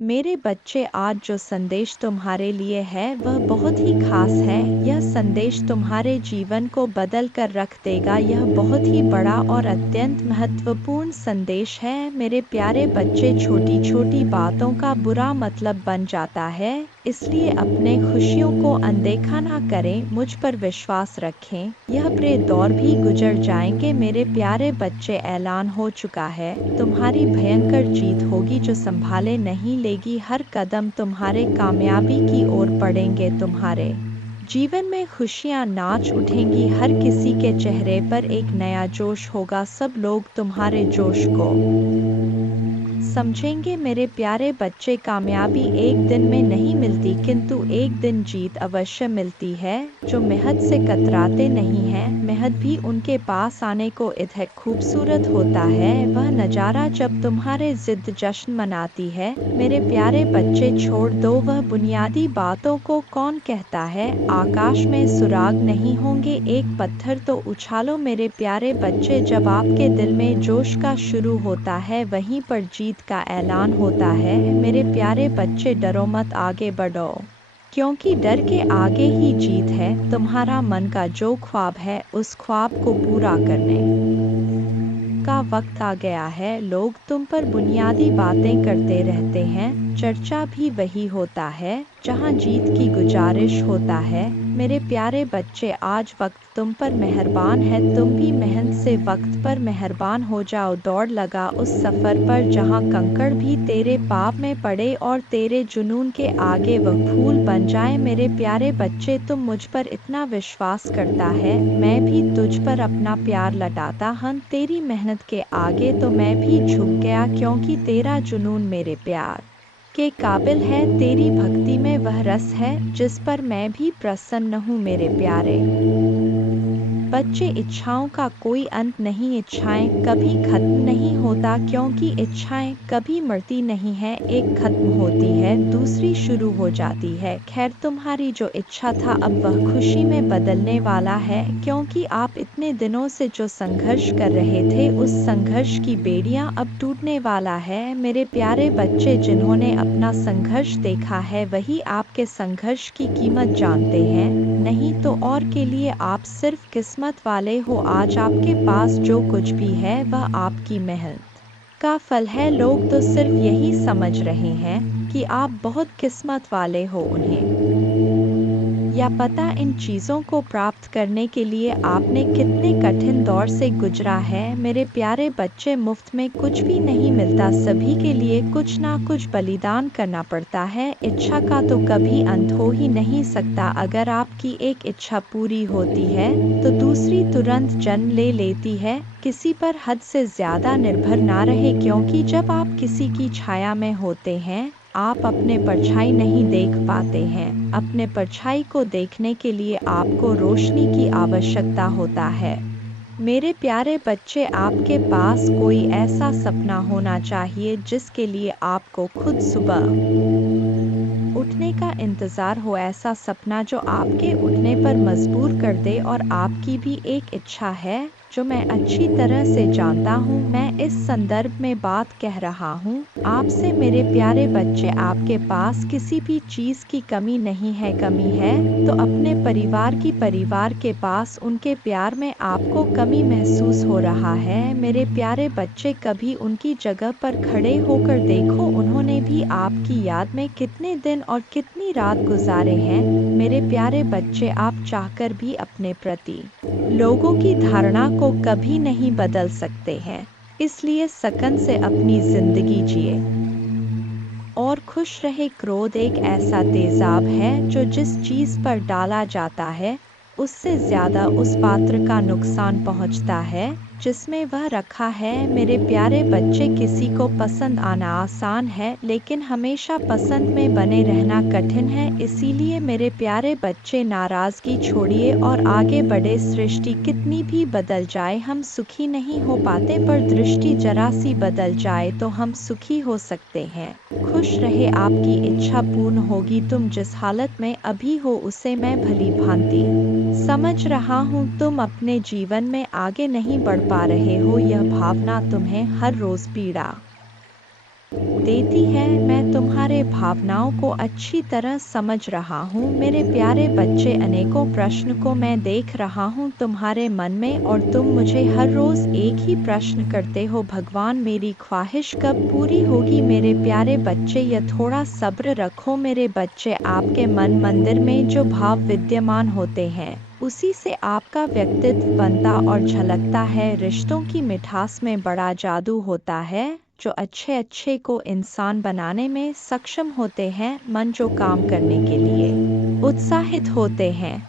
मेरे बच्चे, आज जो संदेश तुम्हारे लिए है वह बहुत ही खास है। यह संदेश तुम्हारे जीवन को बदल कर रख देगा। यह बहुत ही बड़ा और अत्यंत महत्वपूर्ण संदेश है। मेरे प्यारे बच्चे, छोटी छोटी बातों का बुरा मतलब बन जाता है, इसलिए अपने खुशियों को अनदेखा ना करें। मुझ पर विश्वास रखें, यह बुरे दौर भी गुजर जाएंगे। मेरे प्यारे बच्चे, ऐलान हो चुका है, तुम्हारी भयंकर जीत होगी जो संभाले नहीं लेगी। हर कदम तुम्हारे कामयाबी की ओर बढ़ेंगे। तुम्हारे जीवन में खुशियां नाच उठेंगी। हर किसी के चेहरे पर एक नया जोश होगा। सब लोग तुम्हारे जोश को समझेंगे। मेरे प्यारे बच्चे, कामयाबी एक दिन में नहीं मिलती, किंतु एक दिन जीत अवश्य मिलती है। जो मेहनत से कतराते नहीं हैं, मेहनत भी उनके पास आने को इतना खूबसूरत होता है। वह नज़ारा जब तुम्हारे जिद जश्न मनाती है। मेरे प्यारे बच्चे, छोड़ दो वह बुनियादी बातों को। कौन कहता है आकाश में सुराग नहीं होंगे, एक पत्थर तो उछालो। मेरे प्यारे बच्चे, जब आपके दिल में जोश का शुरू होता है, वहीं पर जीत का ऐलान होता है। मेरे प्यारे बच्चे, डरो मत, आगे बढ़ो, क्योंकि डर के आगे ही जीत है। तुम्हारा मन का जो ख्वाब है, उस ख्वाब को पूरा करने का वक्त आ गया है। लोग तुम पर बुनियादी बातें करते रहते हैं, चर्चा भी वही होता है जहां जीत की गुजारिश होता है। मेरे प्यारे बच्चे, आज वक्त तुम पर मेहरबान है। तुम भी मेहनत से वक्त पर मेहरबान हो जाओ। दौड़ लगा उस सफ़र पर जहां कंकड़ भी तेरे पाँव में पड़े और तेरे जुनून के आगे वह फूल बन जाए। मेरे प्यारे बच्चे, तुम मुझ पर इतना विश्वास करता है, मैं भी तुझ पर अपना प्यार लौटाता हूं। तेरी मेहनत के आगे तो मैं भी झुक गया, क्योंकि तेरा जुनून मेरे प्यार के काबिल है। तेरी भक्ति में वह रस है जिस पर मैं भी प्रसन्न हूँ। मेरे प्यारे बच्चे, इच्छाओं का कोई अंत नहीं। इच्छाएं कभी खत्म नहीं होता, क्योंकि इच्छाएं कभी मरती नहीं है। एक खत्म होती है, दूसरी शुरू हो जाती है। खैर, तुम्हारी जो इच्छा था अब वह खुशी में बदलने वाला है, क्योंकि आप इतने दिनों से जो संघर्ष कर रहे थे, उस संघर्ष की बेड़ियां अब टूटने वाला है। मेरे प्यारे बच्चे, जिन्होंने अपना संघर्ष देखा है वही आपके संघर्ष की कीमत जानते हैं, नहीं तो और के लिए आप सिर्फ किस्मत वाले हो। आज आपके पास जो कुछ भी है वह आपकी मेहनत का फल है। लोग तो सिर्फ यही समझ रहे हैं कि आप बहुत किस्मत वाले हो। उन्हें या पता इन चीज़ों को प्राप्त करने के लिए आपने कितने कठिन दौर से गुजरा है। मेरे प्यारे बच्चे, मुफ्त में कुछ भी नहीं मिलता, सभी के लिए कुछ ना कुछ बलिदान करना पड़ता है। इच्छा का तो कभी अंत हो ही नहीं सकता। अगर आपकी एक इच्छा पूरी होती है तो दूसरी तुरंत जन्म ले लेती है। किसी पर हद से ज़्यादा निर्भर ना रहे, क्योंकि जब आप किसी की छाया में होते हैं, आप अपने परछाई नहीं देख पाते हैं। अपने परछाई को देखने के लिए आपको रोशनी की आवश्यकता होता है। मेरे प्यारे बच्चे, आपके पास कोई ऐसा सपना होना चाहिए जिसके लिए आपको खुद सुबह उठने का इंतज़ार हो। ऐसा सपना जो आपके उठने पर मजबूर कर दे। और आपकी भी एक इच्छा है जो मैं अच्छी तरह से जानता हूँ। मैं इस संदर्भ में बात कह रहा हूँ आपसे। मेरे प्यारे बच्चे, आपके पास किसी भी चीज़ की कमी नहीं है। कमी है तो अपने परिवार की। परिवार के पास उनके प्यार में आपको कमी महसूस हो रहा है। मेरे प्यारे बच्चे, कभी उनकी जगह पर खड़े होकर देखो, उन्होंने भी आपकी याद में कितने दिन और कितनी रात गुजारे हैं। मेरे प्यारे बच्चे, आप चाहकर भी अपने प्रति लोगों की धारणा को कभी नहीं बदल सकते हैं, इसलिए सकन से अपनी जिंदगी जिए और खुश रहे। क्रोध एक ऐसा तेजाब है जो जिस चीज़ पर डाला जाता है उससे ज़्यादा उस पात्र का नुकसान पहुंचता है जिसमें वह रखा है। मेरे प्यारे बच्चे, किसी को पसंद आना आसान है, लेकिन हमेशा पसंद में बने रहना कठिन है। इसीलिए मेरे प्यारे बच्चे, नाराज़गी छोड़िए और आगे बढ़े। सृष्टि कितनी भी बदल जाए, हम सुखी नहीं हो पाते, पर दृष्टि जरा सी बदल जाए तो हम सुखी हो सकते हैं। खुश रहे, आपकी इच्छा पूर्ण होगी। तुम जिस हालत में अभी हो उसे मैं भली भांति समझ रहा हूँ। तुम अपने जीवन में आगे नहीं बढ़ पा रहे हो, यह भावना तुम्हें हर रोज पीड़ा देती है। मैं तुम्हारे तुम्हारे भावनाओं को अच्छी तरह समझ रहा हूँ। मेरे प्यारे बच्चे, अनेकों प्रश्न को मैं देख रहा हूँ तुम्हारे मन में, और तुम मुझे हर रोज एक ही प्रश्न करते हो, भगवान मेरी ख्वाहिश कब पूरी होगी। मेरे प्यारे बच्चे, यह थोड़ा सब्र रखो मेरे बच्चे। आपके मन मंदिर में जो भाव विद्यमान होते हैं, उसी से आपका व्यक्तित्व बनता और झलकता है। रिश्तों की मिठास में बड़ा जादू होता है, जो अच्छे अच्छे को इंसान बनाने में सक्षम होते हैं। मन जो काम करने के लिए उत्साहित होते हैं,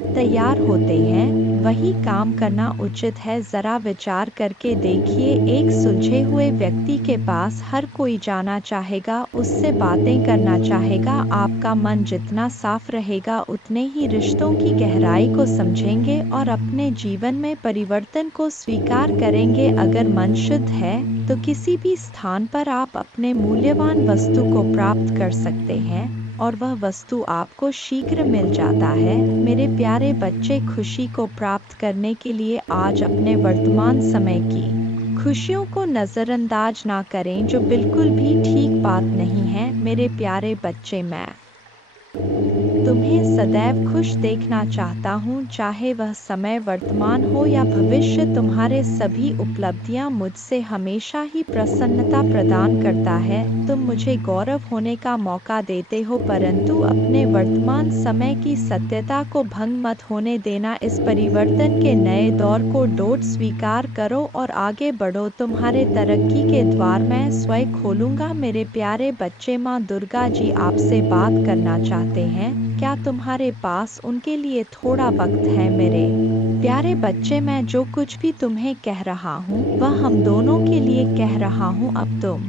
तैयार होते हैं, वही काम करना उचित है। जरा विचार करके देखिए, एक सुलझे हुए व्यक्ति के पास हर कोई जाना चाहेगा, उससे बातें करना चाहेगा। आपका मन जितना साफ रहेगा, उतने ही रिश्तों की गहराई को समझेंगे और अपने जीवन में परिवर्तन को स्वीकार करेंगे। अगर मन शुद्ध है तो किसी भी स्थान पर आप अपने मूल्यवान वस्तु को प्राप्त कर सकते हैं, और वह वस्तु आपको शीघ्र मिल जाता है। मेरे प्यारे बच्चे, खुशी को प्राप्त करने के लिए आज अपने वर्तमान समय की खुशियों को नज़रअंदाज ना करें, जो बिल्कुल भी ठीक बात नहीं है। मेरे प्यारे बच्चे, मैं तुम्हें सदैव खुश देखना चाहता हूँ, चाहे वह समय वर्तमान हो या भविष्य। तुम्हारे सभी उपलब्धियाँ मुझसे हमेशा ही प्रसन्नता प्रदान करता है। तुम मुझे गौरव होने का मौका देते हो, परंतु अपने वर्तमान समय की सत्यता को भंग मत होने देना। इस परिवर्तन के नए दौर को डोट स्वीकार करो और आगे बढ़ो। तुम्हारे तरक्की के द्वार मैं स्वयं खोलूंगा। मेरे प्यारे बच्चे, माँ दुर्गा जी आपसे बात करना चाहते हैं। क्या तुम्हारे पास उनके लिए थोड़ा वक्त है? मेरे प्यारे बच्चे, मैं जो कुछ भी तुम्हें कह रहा हूँ, वह हम दोनों के लिए कह रहा हूँ। अब तुम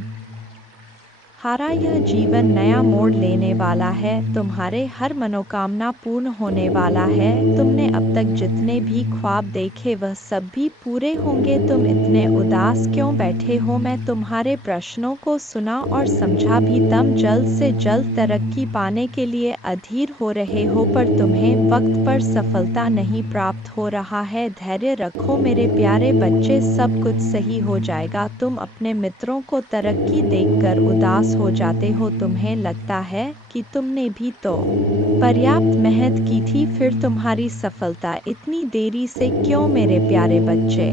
हारा यह जीवन नया मोड़ लेने वाला है। तुम्हारे हर मनोकामना पूर्ण होने वाला है। तुमने अब तक जितने भी ख्वाब देखे, वह सब भी पूरे होंगे। तुम इतने उदास क्यों बैठे हो? मैं तुम्हारे प्रश्नों को सुना और समझा भी। तुम जल्द से जल्द तरक्की पाने के लिए अधीर हो रहे हो, पर तुम्हें वक्त पर सफलता नहीं प्राप्त हो रहा है। धैर्य रखो मेरे प्यारे बच्चे, सब कुछ सही हो जाएगा। तुम अपने मित्रों को तरक्की देखकर उदास हो जाते हो। तुम्हें लगता है कि तुमने भी तो पर्याप्त मेहनत की थी, फिर तुम्हारी सफलता इतनी देरी से क्यों? मेरे प्यारे बच्चे,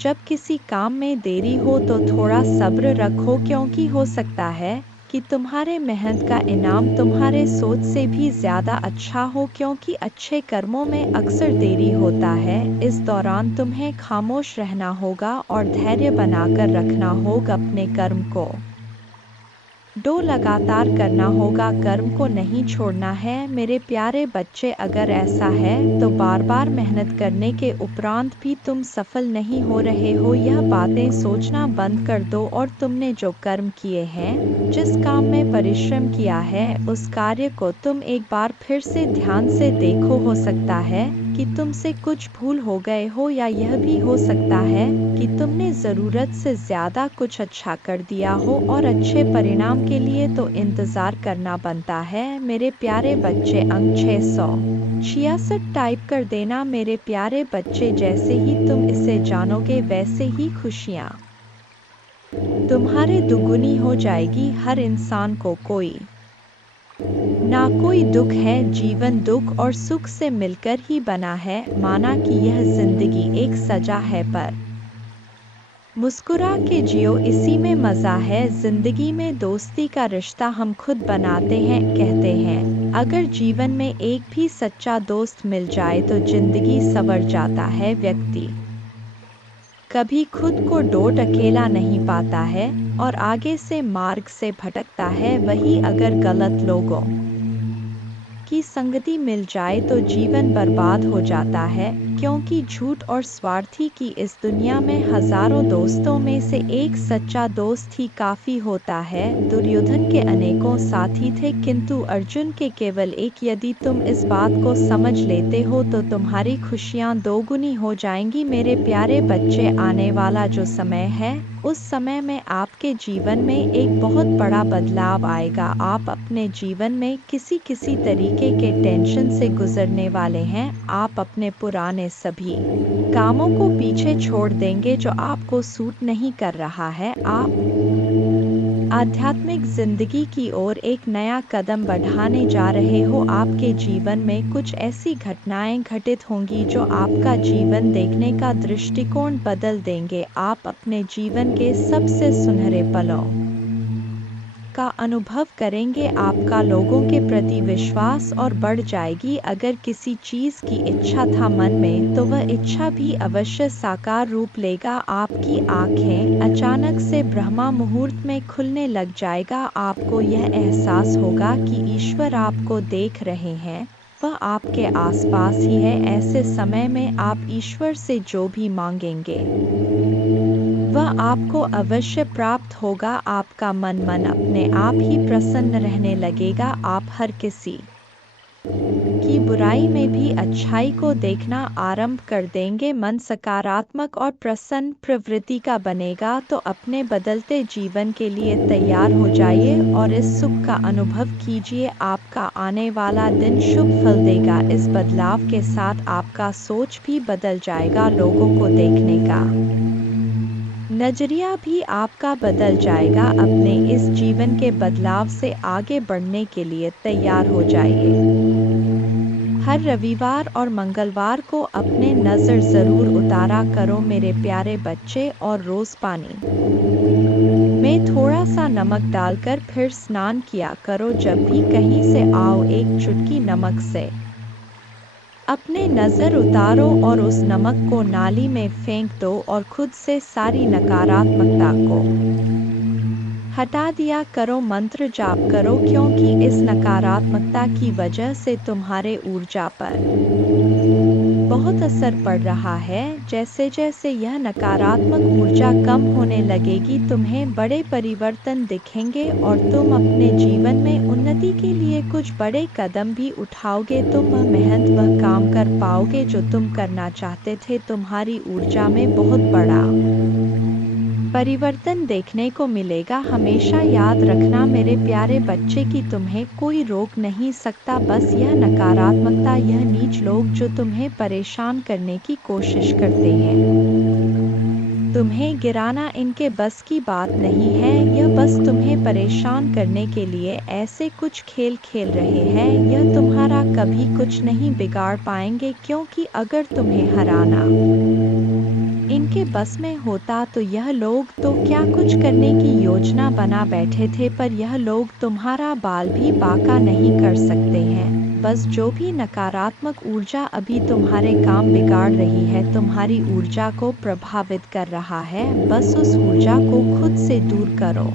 जब किसी काम में देरी हो तो थोड़ा सब्र रखो, क्योंकि हो सकता है कि तुम्हारे मेहनत का इनाम तुम्हारे सोच से भी ज्यादा अच्छा हो, क्योंकि अच्छे कर्मों में अक्सर देरी होता है। इस दौरान तुम्हें खामोश रहना होगा और धैर्य बनाकर रखना होगा। अपने कर्म को लगातार करना होगा, कर्म को नहीं छोड़ना है। मेरे प्यारे बच्चे, अगर ऐसा है तो बार बार मेहनत करने के उपरांत भी तुम सफल नहीं हो रहे हो, यह बातें सोचना बंद कर दो और तुमने जो कर्म किए हैं, जिस काम में परिश्रम किया है, उस कार्य को तुम एक बार फिर से ध्यान से देखो। हो सकता है कि तुमसे कुछ भूल हो गए हो, या यह भी हो सकता है कि तुमने ज़रूरत से ज़्यादा कुछ अच्छा कर दिया हो, और अच्छे परिणाम के लिए तो इंतज़ार करना बनता है। मेरे प्यारे बच्चे, अंक 666 टाइप कर देना मेरे प्यारे बच्चे। जैसे ही तुम इसे जानोगे, वैसे ही खुशियाँ तुम्हारे दुगुनी हो जाएगी। हर इंसान को कोई ना कोई दुख है। जीवन दुख और सुख से मिलकर ही बना है। माना कि यह जिंदगी एक सजा है, पर मुस्कुरा के जियो, इसी में मजा है। जिंदगी में दोस्ती का रिश्ता हम खुद बनाते हैं। कहते हैं, अगर जीवन में एक भी सच्चा दोस्त मिल जाए तो जिंदगी संवर जाता है। व्यक्ति कभी खुद को डोट अकेला नहीं पाता है और आगे से मार्ग से भटकता है। वही अगर गलत लोगों की संगति मिल जाए तो जीवन बर्बाद हो जाता है, क्योंकि झूठ और स्वार्थी की इस दुनिया में हजारों दोस्तों में से एक सच्चा दोस्त ही काफी होता है। दुर्योधन के अनेकों साथी थे, किंतु अर्जुन के केवल एक। यदि तुम इस बात को समझ लेते हो तो तुम्हारी खुशियाँ दोगुनी हो जाएंगी। मेरे प्यारे बच्चे, आने वाला जो समय है, उस समय में आपके जीवन में एक बहुत बड़ा बदलाव आएगा। आप अपने जीवन में किसी तरीके के टेंशन से गुजरने वाले हैं। आप अपने पुराने सभी कामों को पीछे छोड़ देंगे जो आपको सूट नहीं कर रहा है। आप आध्यात्मिक जिंदगी की ओर एक नया कदम बढ़ाने जा रहे हो। आपके जीवन में कुछ ऐसी घटनाएं घटित होंगी जो आपका जीवन देखने का दृष्टिकोण बदल देंगे। आप अपने जीवन के सबसे सुनहरे पलों का अनुभव करेंगे। आपका लोगों के प्रति विश्वास और बढ़ जाएगी। अगर किसी चीज की इच्छा था मन में तो वह इच्छा भी अवश्य साकार रूप लेगा। आपकी आंखें अचानक से ब्रह्मा मुहूर्त में खुलने लग जाएगा। आपको यह एहसास होगा कि ईश्वर आपको देख रहे हैं, वह आपके आसपास ही है। ऐसे समय में आप ईश्वर से जो भी मांगेंगे वह आपको अवश्य प्राप्त होगा। आपका मन अपने आप ही प्रसन्न रहने लगेगा। आप हर किसी की बुराई में भी अच्छाई को देखना आरंभ कर देंगे। मन सकारात्मक और प्रसन्न प्रवृत्ति का बनेगा। तो अपने बदलते जीवन के लिए तैयार हो जाइए और इस सुख का अनुभव कीजिए। आपका आने वाला दिन शुभ फल देगा। इस बदलाव के साथ आपका सोच भी बदल जाएगा। लोगों को देखने का नजरिया भी आपका बदल जाएगा। अपने इस जीवन के बदलाव से आगे बढ़ने के लिए तैयार हो जाइए। हर रविवार और मंगलवार को अपने नज़र ज़रूर उतारा करो मेरे प्यारे बच्चे, और रोज़ पानी में थोड़ा सा नमक डालकर फिर स्नान किया करो। जब भी कहीं से आओ एक चुटकी नमक से अपने नज़र उतारो और उस नमक को नाली में फेंक दो और खुद से सारी नकारात्मकता को हटा दिया करो। मंत्र जाप करो, क्योंकि इस नकारात्मकता की वजह से तुम्हारे ऊर्जा पर बहुत असर पड़ रहा है। जैसे जैसे यह नकारात्मक ऊर्जा कम होने लगेगी तुम्हें बड़े परिवर्तन दिखेंगे और तुम अपने जीवन में उन्नति के लिए कुछ बड़े कदम भी उठाओगे। तुम वह मेहनत, वह काम कर पाओगे जो तुम करना चाहते थे। तुम्हारी ऊर्जा में बहुत बड़ा परिवर्तन देखने को मिलेगा। हमेशा याद रखना मेरे प्यारे बच्चे कि तुम्हें कोई रोक नहीं सकता। बस यह नकारात्मकता, यह नीच लोग जो तुम्हें परेशान करने की कोशिश करते हैं, तुम्हें गिराना इनके बस की बात नहीं है। यह बस तुम्हें परेशान करने के लिए ऐसे कुछ खेल खेल रहे हैं। यह तुम्हारा कभी कुछ नहीं बिगाड़ पाएंगे, क्योंकि अगर तुम्हें हराना इनके बस में होता तो यह लोग तो क्या कुछ करने की योजना बना बैठे थे। पर यह लोग तुम्हारा बाल भी बांका नहीं कर सकते हैं। बस जो भी नकारात्मक ऊर्जा अभी तुम्हारे काम बिगाड़ रही है, तुम्हारी ऊर्जा को प्रभावित कर रहा है, बस उस ऊर्जा को खुद से दूर करो।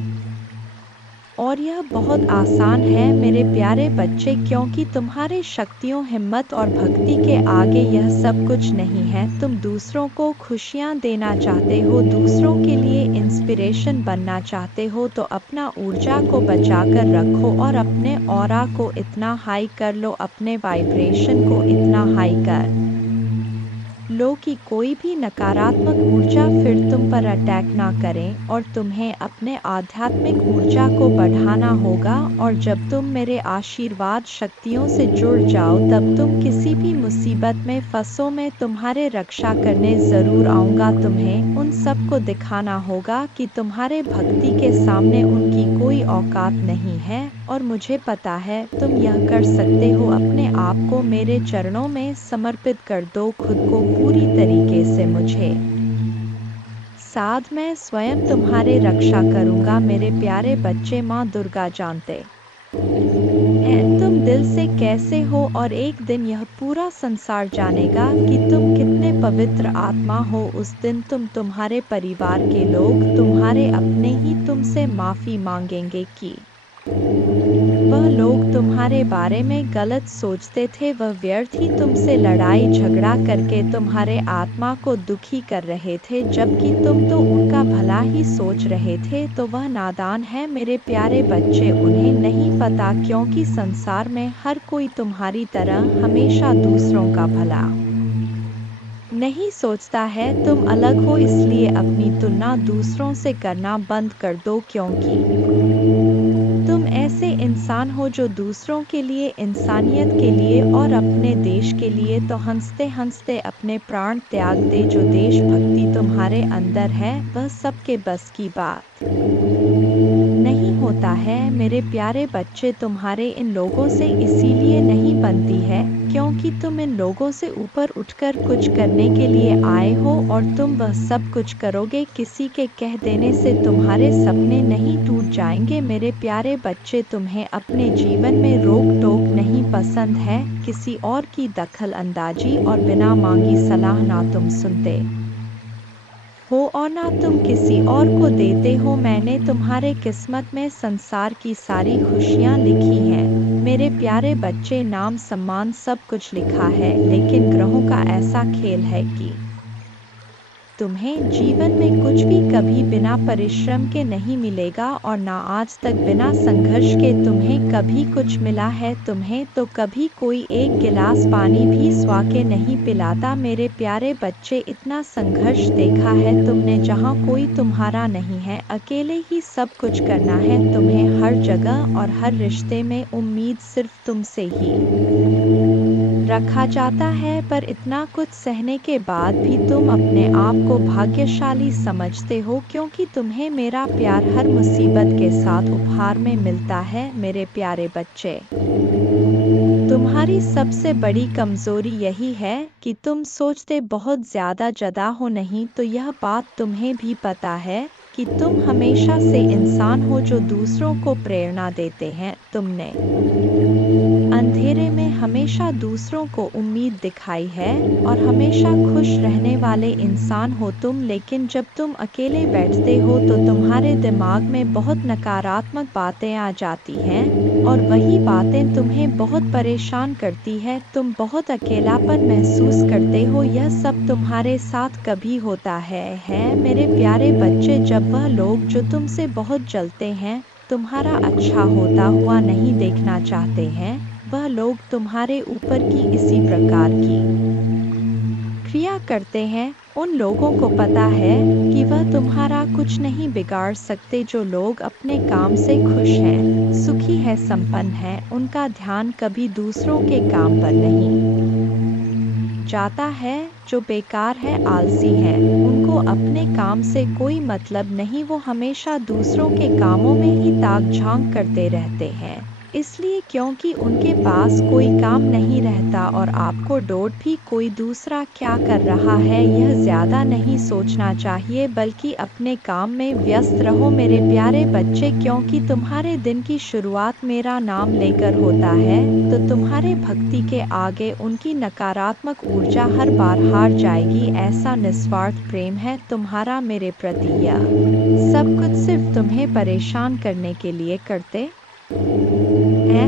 और यह बहुत आसान है मेरे प्यारे बच्चे, क्योंकि तुम्हारे शक्तियों, हिम्मत और भक्ति के आगे यह सब कुछ नहीं है। तुम दूसरों को खुशियाँ देना चाहते हो, दूसरों के लिए इंस्पिरेशन बनना चाहते हो, तो अपना ऊर्जा को बचा कर रखो और अपने ऑरा को इतना हाई कर लो, अपने वाइब्रेशन को इतना हाई कर लो कि कोई भी नकारात्मक ऊर्जा फिर तुम पर अटैक ना करें। और तुम्हें अपने आध्यात्मिक ऊर्जा को बढ़ाना होगा। और जब तुम मेरे आशीर्वाद शक्तियों से जुड़ जाओ तब तुम किसी भी मुसीबत में फंसो, मैं तुम्हारे रक्षा करने ज़रूर आऊँगा। तुम्हें उन सबको दिखाना होगा कि तुम्हारे भक्ति के सामने उनकी कोई औकात नहीं है। और मुझे पता है तुम यह कर सकते हो। अपने आप को मेरे चरणों में समर्पित कर दो, खुद को पूरी तरीके से मुझे साथ मैं स्वयं तुम्हारे रक्षा करूंगा। मेरे प्यारे बच्चे, माँ दुर्गा जानते हैं तुम दिल से कैसे हो, और एक दिन यह पूरा संसार जानेगा कि तुम कितने पवित्र आत्मा हो। उस दिन तुम्हारे परिवार के लोग, तुम्हारे अपने ही तुमसे माफ़ी मांगेंगे कि वह लोग तुम्हारे बारे में गलत सोचते थे। वह व्यर्थ ही तुमसे लड़ाई झगड़ा करके तुम्हारे आत्मा को दुखी कर रहे थे, जबकि तुम तो उनका भला ही सोच रहे थे। तो वह नादान है मेरे प्यारे बच्चे, उन्हें नहीं पता, क्योंकि संसार में हर कोई तुम्हारी तरह हमेशा दूसरों का भला नहीं सोचता है। तुम अलग हो, इसलिए अपनी तुलना दूसरों से करना बंद कर दो, क्योंकि तुम ऐसे इंसान हो जो दूसरों के लिए, इंसानियत के लिए और अपने देश के लिए तो हंसते हंसते अपने प्राण त्याग दे। जो देशभक्ति तुम्हारे अंदर है वह सबके बस की बात नहीं है। मेरे प्यारे बच्चे, तुम्हारे इन लोगों से इसीलिए नहीं बनती है क्योंकि तुम इन लोगों से ऊपर उठकर कुछ करने के लिए आए हो और तुम वह सब कुछ करोगे। किसी के कह देने से तुम्हारे सपने नहीं टूट जाएंगे। मेरे प्यारे बच्चे, तुम्हें अपने जीवन में रोक टोक नहीं पसंद है, किसी और की दखल अंदाजी और बिना मांगी सलाह ना तुम सुनते हो और ना तुम किसी और को देते हो। मैंने तुम्हारे किस्मत में संसार की सारी खुशियाँ लिखी हैं मेरे प्यारे बच्चे, नाम सम्मान सब कुछ लिखा है, लेकिन ग्रहों का ऐसा खेल है कि तुम्हें जीवन में कुछ भी कभी बिना परिश्रम के नहीं मिलेगा और ना आज तक बिना संघर्ष के तुम्हें कभी कुछ मिला है। तुम्हें तो कभी कोई एक गिलास पानी भी स्वा के नहीं पिलाता। मेरे प्यारे बच्चे, इतना संघर्ष देखा है तुमने जहाँ कोई तुम्हारा नहीं है, अकेले ही सब कुछ करना है तुम्हें हर जगह, और हर रिश्ते में उम्मीद सिर्फ तुमसे ही रखा जाता है। पर इतना कुछ सहने के बाद भी तुम अपने आप को भाग्यशाली समझते हो क्योंकि तुम्हें मेरा प्यार हर मुसीबत के साथ उपहार में मिलता है। मेरे प्यारे बच्चे, तुम्हारी सबसे बड़ी कमजोरी यही है कि तुम सोचते बहुत ज्यादा हो। नहीं तो यह बात तुम्हें भी पता है कि तुम हमेशा से इंसान हो जो दूसरों को प्रेरणा देते हैं। तुमने अंधेरे में हमेशा दूसरों को उम्मीद दिखाई है और हमेशा खुश रहने वाले इंसान हो तुम। लेकिन जब तुम अकेले बैठते हो तो तुम्हारे दिमाग में बहुत नकारात्मक बातें आ जाती हैं और वही बातें तुम्हें बहुत परेशान करती है। तुम बहुत अकेलापन महसूस करते हो। यह सब तुम्हारे साथ कभी होता है मेरे प्यारे बच्चे, जब वह लोग जो तुमसे बहुत जलते हैं, तुम्हारा अच्छा होता हुआ नहीं देखना चाहते हैं, वह लोग तुम्हारे ऊपर की इसी प्रकार की क्रिया करते हैं। उन लोगों को पता है कि वह तुम्हारा कुछ नहीं बिगाड़ सकते। जो लोग अपने काम से खुश हैं, सुखी है, संपन्न है, उनका ध्यान कभी दूसरों के काम पर नहीं जाता है। जो बेकार है, आलसी है, उनको अपने काम से कोई मतलब नहीं, वो हमेशा दूसरों के कामों में ही ताक झांक करते रहते हैं, इसलिए क्योंकि उनके पास कोई काम नहीं रहता। और आपको डोट भी कोई दूसरा क्या कर रहा है यह ज्यादा नहीं सोचना चाहिए, बल्कि अपने काम में व्यस्त रहो मेरे प्यारे बच्चे, क्योंकि तुम्हारे दिन की शुरुआत मेरा नाम लेकर होता है तो तुम्हारे भक्ति के आगे उनकी नकारात्मक ऊर्जा हर बार हार जाएगी। ऐसा निस्वार्थ प्रेम है तुम्हारा मेरे प्रति, यह सब कुछ सिर्फ तुम्हें परेशान करने के लिए करते हैं।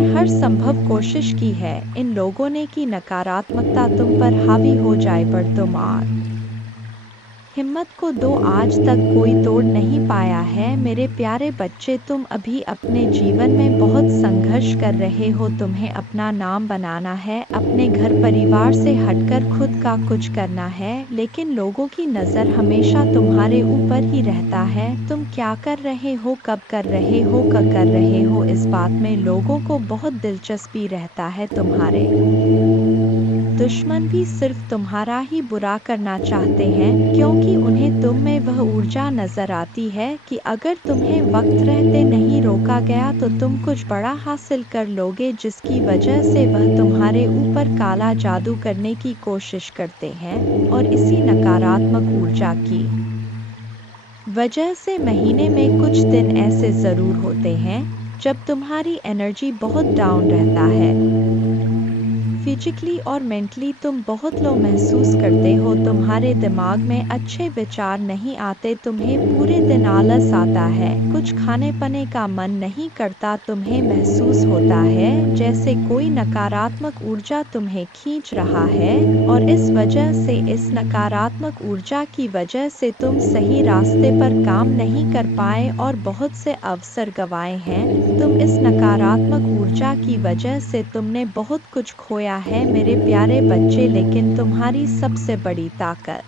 हर संभव कोशिश की है इन लोगों ने कि नकारात्मकता तुम पर हावी हो जाए, पर तुम हिम्मत को दो, आज तक कोई तोड़ नहीं पाया है मेरे प्यारे बच्चे। तुम अभी अपने जीवन में बहुत संघर्ष कर रहे हो। तुम्हें अपना नाम बनाना है, अपने घर परिवार से हटकर खुद का कुछ करना है, लेकिन लोगों की नज़र हमेशा तुम्हारे ऊपर ही रहता है। तुम क्या कर रहे हो, कब कर रहे हो, कब कर रहे हो, इस बात में लोगों को बहुत दिलचस्पी रहता है। तुम्हारे दुश्मन भी सिर्फ तुम्हारा ही बुरा करना चाहते हैं, क्योंकि उन्हें तुम में वह ऊर्जा नजर आती है कि अगर तुम्हें वक्त रहते नहीं रोका गया तो तुम कुछ बड़ा हासिल कर लोगे, जिसकी वजह से वह तुम्हारे ऊपर काला जादू करने की कोशिश करते हैं। और इसी नकारात्मक ऊर्जा की वजह से महीने में कुछ दिन ऐसे ज़रूर होते हैं जब तुम्हारी एनर्जी बहुत डाउन रहता है। फिजिकली और मेंटली तुम बहुत लो महसूस करते हो। तुम्हारे दिमाग में अच्छे विचार नहीं आते, तुम्हें पूरे दिन आलस आता है, कुछ खाने पीने का मन नहीं करता। तुम्हें महसूस होता है जैसे कोई नकारात्मक ऊर्जा तुम्हें खींच रहा है और इस वजह से, इस नकारात्मक ऊर्जा की वजह से तुम सही रास्ते पर काम नहीं कर पाए और बहुत से अवसर गंवाए हैं। तुम इस नकारात्मक ऊर्जा की वजह से तुमने बहुत कुछ खोया है मेरे प्यारे बच्चे, लेकिन तुम्हारी सबसे बड़ी ताकत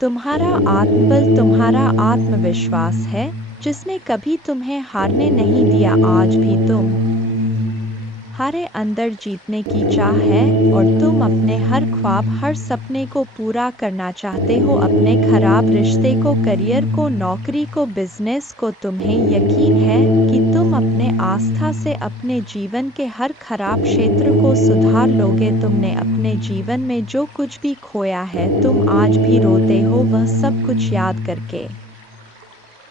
तुम्हारा आत्मबल, तुम्हारा आत्मविश्वास है, जिसने कभी तुम्हें हारने नहीं दिया। आज भी तुम्हारे अंदर जीतने की चाह है और तुम अपने हर ख्वाब, हर सपने को पूरा करना चाहते हो, अपने खराब रिश्ते को, करियर को, नौकरी को, बिजनेस को। तुम्हें यकीन है कि तुम अपने आस्था से अपने जीवन के हर खराब क्षेत्र को सुधार लोगे। तुमने अपने जीवन में जो कुछ भी खोया है, तुम आज भी रोते हो वह सब कुछ याद करके।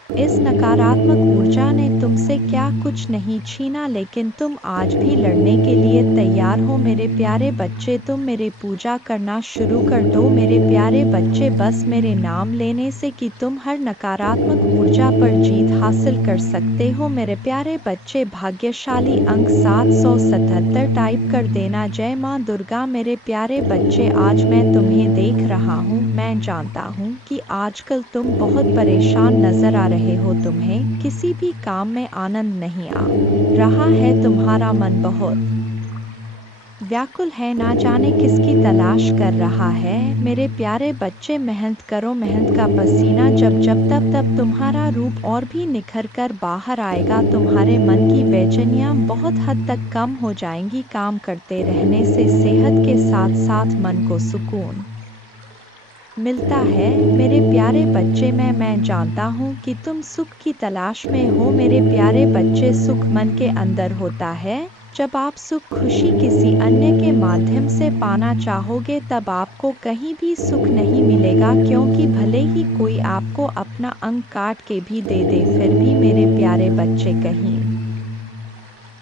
इस नकारात्मक ऊर्जा ने तुमसे क्या कुछ नहीं छीना, लेकिन तुम आज भी लड़ने के लिए तैयार हो। मेरे प्यारे बच्चे, तुम मेरे पूजा करना शुरू कर दो। मेरे प्यारे बच्चे, बस मेरे नाम लेने से कि तुम हर नकारात्मक ऊर्जा पर जीत हासिल कर सकते हो। मेरे प्यारे बच्चे, भाग्यशाली अंक 777 टाइप कर देना। जय माँ दुर्गा। मेरे प्यारे बच्चे, आज मैं तुम्हें देख रहा हूँ। मैं जानता हूँ कि आजकल तुम बहुत परेशान नजर आ रहे हो। तुम्हें किसी भी काम में आनंद नहीं आ रहा है। तुम्हारा मन बहुत व्याकुल है, ना जाने किसकी तलाश कर रहा है। मेरे प्यारे बच्चे, मेहनत करो। मेहनत का पसीना जब तब तुम्हारा रूप और भी निखर कर बाहर आएगा। तुम्हारे मन की बेचैनियाँ बहुत हद तक कम हो जाएंगी। काम करते रहने से सेहत के साथ साथ मन को सुकून मिलता है। मेरे प्यारे बच्चे, मैं जानता हूँ कि तुम सुख की तलाश में हो। मेरे प्यारे बच्चे, सुख मन के अंदर होता है। जब आप सुख खुशी किसी अन्य के माध्यम से पाना चाहोगे, तब आपको कहीं भी सुख नहीं मिलेगा, क्योंकि भले ही कोई आपको अपना अंग काट के भी दे दे, फिर भी मेरे प्यारे बच्चे कहीं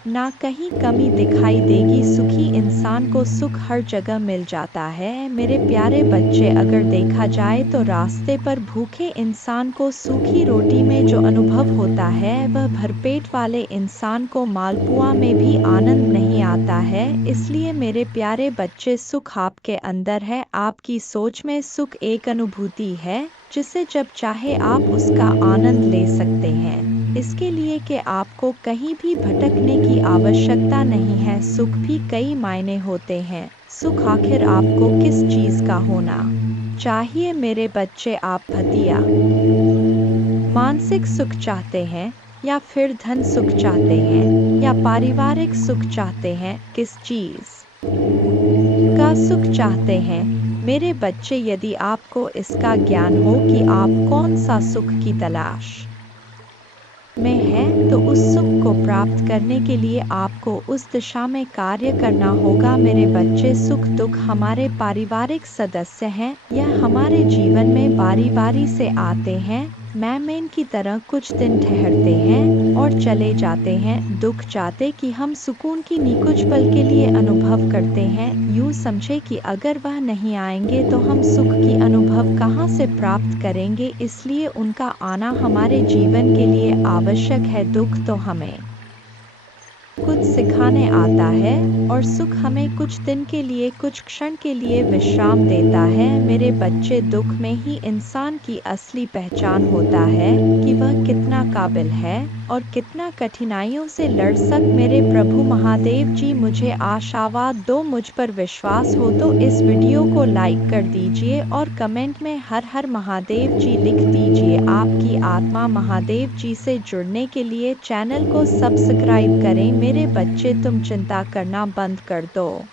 ना कहीं कमी दिखाई देगी। सुखी इंसान को सुख हर जगह मिल जाता है। मेरे प्यारे बच्चे, अगर देखा जाए तो रास्ते पर भूखे इंसान को सूखी रोटी में जो अनुभव होता है, वह भरपेट वाले इंसान को मालपुआ में भी आनंद नहीं आता है। इसलिए मेरे प्यारे बच्चे, सुख आपके अंदर है। आपकी सोच में सुख एक अनुभूति है, जिसे जब चाहे आप उसका आनंद ले सकते हैं। इसके लिए कि आपको कहीं भी भटकने की आवश्यकता नहीं है। सुख भी कई मायने होते हैं। सुख आखिर आपको किस चीज का होना चाहिए? मेरे बच्चे, आप भतिया मानसिक सुख चाहते हैं, या फिर धन सुख चाहते हैं, या पारिवारिक सुख चाहते हैं? किस चीज का सुख चाहते हैं? मेरे बच्चे, यदि आपको इसका ज्ञान हो कि आप कौन सा सुख की तलाश में है, तो उस सुख को प्राप्त करने के लिए आपको उस दिशा में कार्य करना होगा। मेरे बच्चे, सुख दुख हमारे पारिवारिक सदस्य हैं। यह हमारे जीवन में बारी बारी से आते हैं। मेहमान की तरह कुछ दिन ठहरते हैं और चले जाते हैं। दुख चाहते कि हम सुकून की कुछ पल के लिए अनुभव करते हैं। यूँ समझे कि अगर वह नहीं आएंगे तो हम सुख की अनुभव कहाँ से प्राप्त करेंगे। इसलिए उनका आना हमारे जीवन के लिए आवश्यक है। दुख तो हमें कुछ सिखाने आता है, और सुख हमें कुछ दिन के लिए, कुछ क्षण के लिए विश्राम देता है। मेरे बच्चे, दुख में ही इंसान की असली पहचान होता है कि वह कितना काबिल है और कितना कठिनाइयों से लड़ मेरे प्रभु महादेव जी, मुझे आशावाद दो। मुझ पर विश्वास हो तो इस वीडियो को लाइक कर दीजिए और कमेंट में हर हर महादेव जी लिख दीजिए। आपकी आत्मा महादेव जी से जुड़ने के लिए चैनल को सब्सक्राइब करें। मेरे बच्चे, तुम चिंता करना बंद कर दो।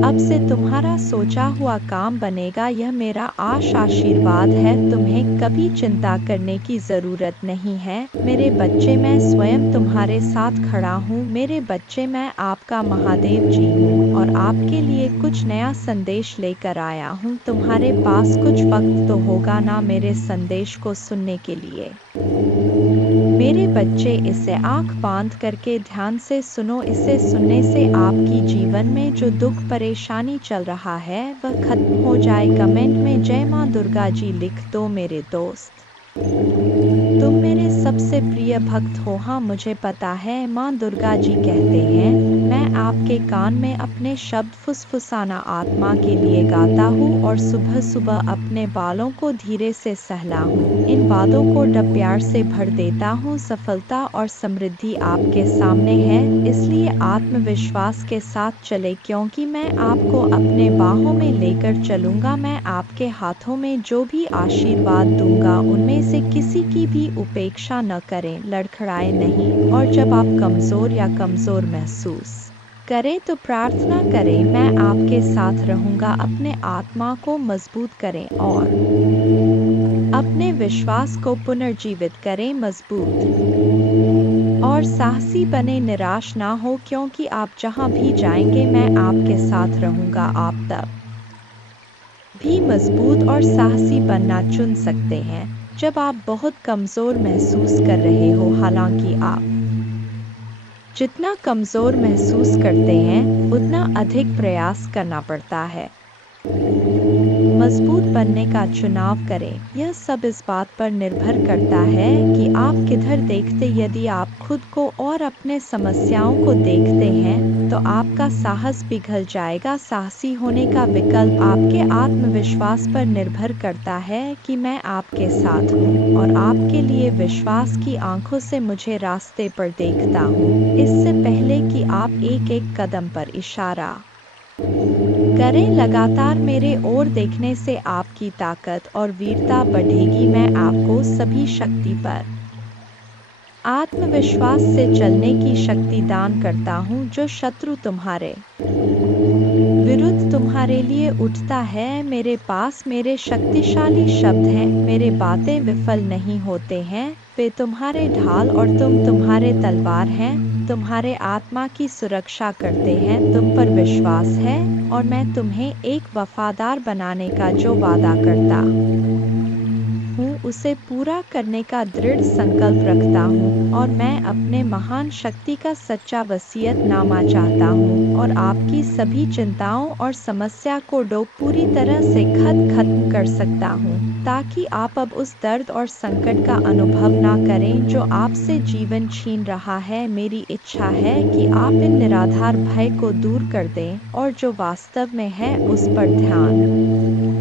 अब से तुम्हारा सोचा हुआ काम बनेगा। यह मेरा आशीर्वाद है। तुम्हें कभी चिंता करने की जरूरत नहीं है। मेरे बच्चे, मैं स्वयं तुम्हारे साथ खड़ा हूँ। मेरे बच्चे, मैं आपका महादेव जी हूँ और आपके लिए कुछ नया संदेश लेकर आया हूँ। तुम्हारे पास कुछ वक्त तो होगा ना मेरे संदेश को सुनने के लिए? मेरे बच्चे, इसे आंख बांध करके ध्यान से सुनो। इसे सुनने से आपकी जीवन में जो दुख परेशानी चल रहा है, वह खत्म हो जाए। कमेंट में जय माँ दुर्गा जी लिख दो। मेरे दोस्त, तुम मेरे सबसे प्रिय भक्त हो। हाँ, मुझे पता है। माँ दुर्गा जी कहते हैं, मैं आपके कान में अपने शब्द फुसफुसाना आत्मा के लिए गाता हूँ और सुबह सुबह अपने बालों को धीरे से सहला हूँ। इन बातों को डब प्यार से भर देता हूँ। सफलता और समृद्धि आपके सामने है, इसलिए आत्मविश्वास के साथ चले, क्योंकि मैं आपको अपने बाहों में लेकर चलूँगा। मैं आपके हाथों में जो भी आशीर्वाद दूंगा, उनमें से किसी की भी उपेक्षा न करें, लड़खड़ाए नहीं। और जब आप कमज़ोर या कमज़ोर महसूस करें तो प्रार्थना करें, मैं आपके साथ रहूँगा। अपने आत्मा को मजबूत करें और अपने विश्वास को पुनर्जीवित करें। मजबूत और साहसी बने, निराश ना हो, क्योंकि आप जहाँ भी जाएंगे मैं आपके साथ रहूंगा। आप तब भी मजबूत और साहसी बनना चुन सकते हैं जब आप बहुत कमजोर महसूस कर रहे हो। हालांकि आप जितना कमजोर महसूस करते हैं उतना अधिक प्रयास करना पड़ता है। मजबूत बनने का चुनाव करें। यह सब इस बात पर निर्भर करता है कि आप किधर देखते। यदि आप खुद को और अपने समस्याओं को देखते हैं तो आपका साहस पिघल जाएगा। साहसी होने का विकल्प आपके आत्मविश्वास पर निर्भर करता है कि मैं आपके साथ हूँ और आपके लिए विश्वास की आंखों से मुझे रास्ते पर देखता हूँ। इससे पहले कि आप एक एक कदम पर इशारा करें, लगातार मेरे ओर देखने से आपकी ताकत और वीरता बढ़ेगी। मैं आपको सभी शक्ति पर आत्मविश्वास से चलने की शक्ति दान करता हूँ। जो शत्रु तुम्हारे विरुद्ध तुम्हारे लिए उठता है, मेरे पास मेरे शक्तिशाली शब्द हैं। मेरे बातें विफल नहीं होते हैं, वे तुम्हारे ढाल और तुम्हारे तलवार हैं। तुम्हारे आत्मा की सुरक्षा करते हैं। तुम पर विश्वास है और मैं तुम्हें एक वफादार बनाने का जो वादा करता हूँ उसे पूरा करने का दृढ़ संकल्प रखता हूँ। और मैं अपने महान शक्ति का सच्चा वसीयतनामा चाहता हूँ और आपकी सभी चिंताओं और समस्या को पूरी तरह से खत्म कर सकता हूँ, ताकि आप अब उस दर्द और संकट का अनुभव ना करें जो आपसे जीवन छीन रहा है। मेरी इच्छा है कि आप इन निराधार भय को दूर कर दें और जो वास्तव में है उस पर ध्यान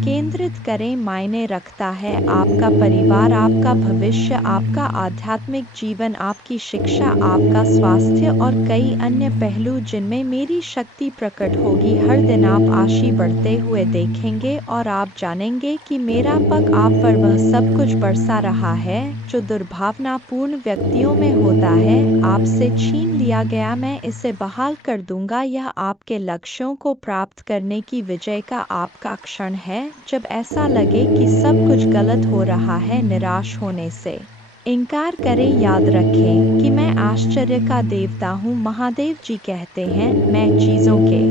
केंद्रित करें। मायने रखता है आपका परिवार, आपका भविष्य, आपका आध्यात्मिक जीवन, आपकी शिक्षा, आपका स्वास्थ्य और कई अन्य पहलू जिनमें मेरी शक्ति प्रकट होगी। हर दिन आप आगे बढ़ते हुए देखेंगे और आप जानेंगे कि मेरा पग आप पर वह सब कुछ बरसा रहा है जो दुर्भावनापूर्ण व्यक्तियों में होता है। आपसे छीन लिया गया मैं इसे बहाल कर दूंगा। यह आपके लक्ष्यों को प्राप्त करने की विजय का आपका क्षण है। जब ऐसा लगे कि सब कुछ गलत हो रहा है, निराश होने से इनकार करें। याद रखें कि मैं आश्चर्य का देवता हूँ। महादेव जी कहते हैं, मैं चीजों के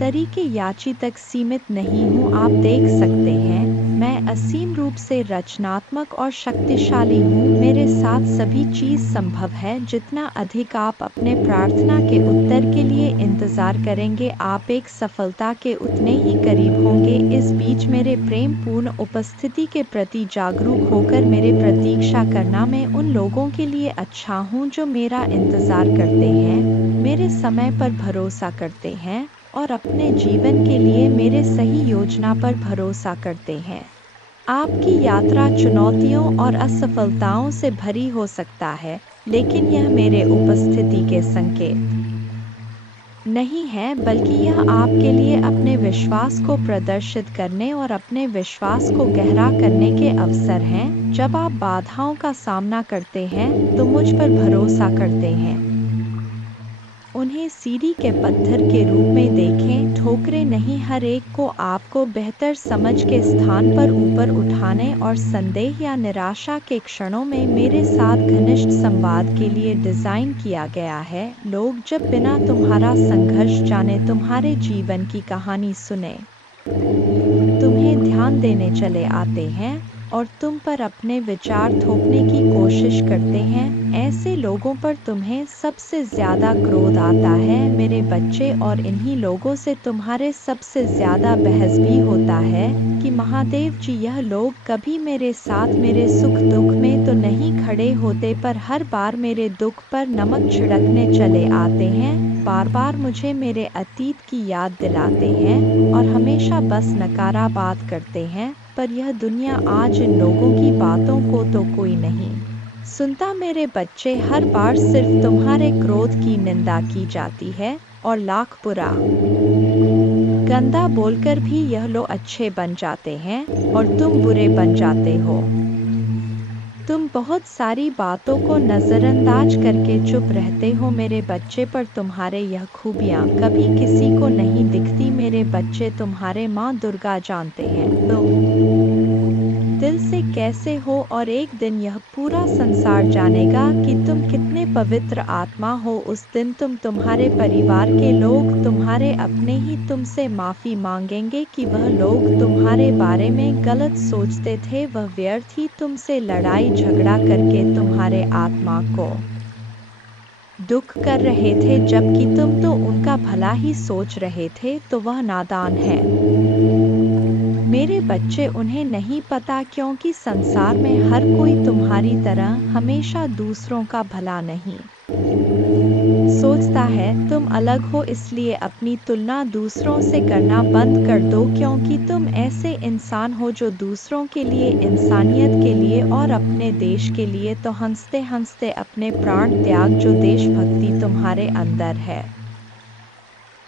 तरीके याची तक सीमित नहीं हूँ। आप देख सकते हैं मैं असीम रूप से रचनात्मक और शक्तिशाली हूँ। मेरे साथ सभी चीज संभव है। जितना अधिक आप अपने प्रार्थना के उत्तर के लिए इंतजार करेंगे, आप एक सफलता के उतने ही करीब होंगे। इस बीच मेरे प्रेम पूर्ण उपस्थिति के प्रति जागरूक होकर मेरे प्रतीक्षा करना। मैं उन लोगों के लिए अच्छा हूँ जो मेरा इंतजार करते हैं, मेरे समय पर भरोसा करते हैं और अपने जीवन के लिए मेरे सही योजना पर भरोसा करते हैं। आपकी यात्रा चुनौतियों और असफलताओं से भरी हो सकता है, लेकिन यह मेरे उपस्थिति के संकेत नहीं है, बल्कि यह आपके लिए अपने विश्वास को प्रदर्शित करने और अपने विश्वास को गहरा करने के अवसर हैं। जब आप बाधाओं का सामना करते हैं तो मुझ पर भरोसा करते हैं, उन्हें सीढ़ी के पत्थर के रूप में देखें, ठोकरें नहीं। हर एक को आपको बेहतर समझ के स्थान पर ऊपर उठाने और संदेह या निराशा के क्षणों में मेरे साथ घनिष्ठ संवाद के लिए डिजाइन किया गया है। लोग जब बिना तुम्हारा संघर्ष जाने तुम्हारे जीवन की कहानी सुने, तुम्हें ध्यान देने चले आते हैं और तुम पर अपने विचार थोपने की कोशिश करते हैं। ऐसे लोगों पर तुम्हें सबसे ज्यादा क्रोध आता है, मेरे बच्चे, और इन्हीं लोगों से तुम्हारे सबसे ज्यादा बहस भी होता है कि महादेव जी, यह लोग कभी मेरे साथ मेरे सुख दुख में तो नहीं खड़े होते, पर हर बार मेरे दुख पर नमक छिड़कने चले आते हैं। बार बार मुझे मेरे अतीत की याद दिलाते हैं और हमेशा बस नकारा बात करते हैं। पर यह दुनिया आज इन लोगों की बातों को तो कोई नहीं सुनता। मेरे बच्चे, हर बार सिर्फ तुम्हारे क्रोध की निंदा की जाती है और लाख बुरा गंदा बोलकर भी यह लोग अच्छे बन जाते हैं और तुम बुरे बन जाते हो। तुम बहुत सारी बातों को नजरअंदाज करके चुप रहते हो मेरे बच्चे, पर तुम्हारे यह खूबियाँ कभी किसी को नहीं दिखती। मेरे बच्चे, तुम्हारे माँ दुर्गा जानते हैं तुम दिल से कैसे हो और एक दिन यह पूरा संसार जानेगा कि तुम कितने पवित्र आत्मा हो। उस दिन तुम्हारे परिवार के लोग, तुम्हारे अपने ही तुमसे माफ़ी मांगेंगे कि वह लोग तुम्हारे बारे में गलत सोचते थे। वह व्यर्थ ही तुमसे लड़ाई झगड़ा करके तुम्हारे आत्मा को दुख कर रहे थे, जबकि तुम तो उनका भला ही सोच रहे थे। तो वह नादान है मेरे बच्चे, उन्हें नहीं पता, क्योंकि संसार में हर कोई तुम्हारी तरह हमेशा दूसरों का भला नहीं सोचता है। तुम अलग हो, इसलिए अपनी तुलना दूसरों से करना बंद कर दो, क्योंकि तुम ऐसे इंसान हो जो दूसरों के लिए, इंसानियत के लिए और अपने देश के लिए तो हंसते हंसते अपने प्राण त्याग। जो देशभक्ति तुम्हारे अंदर है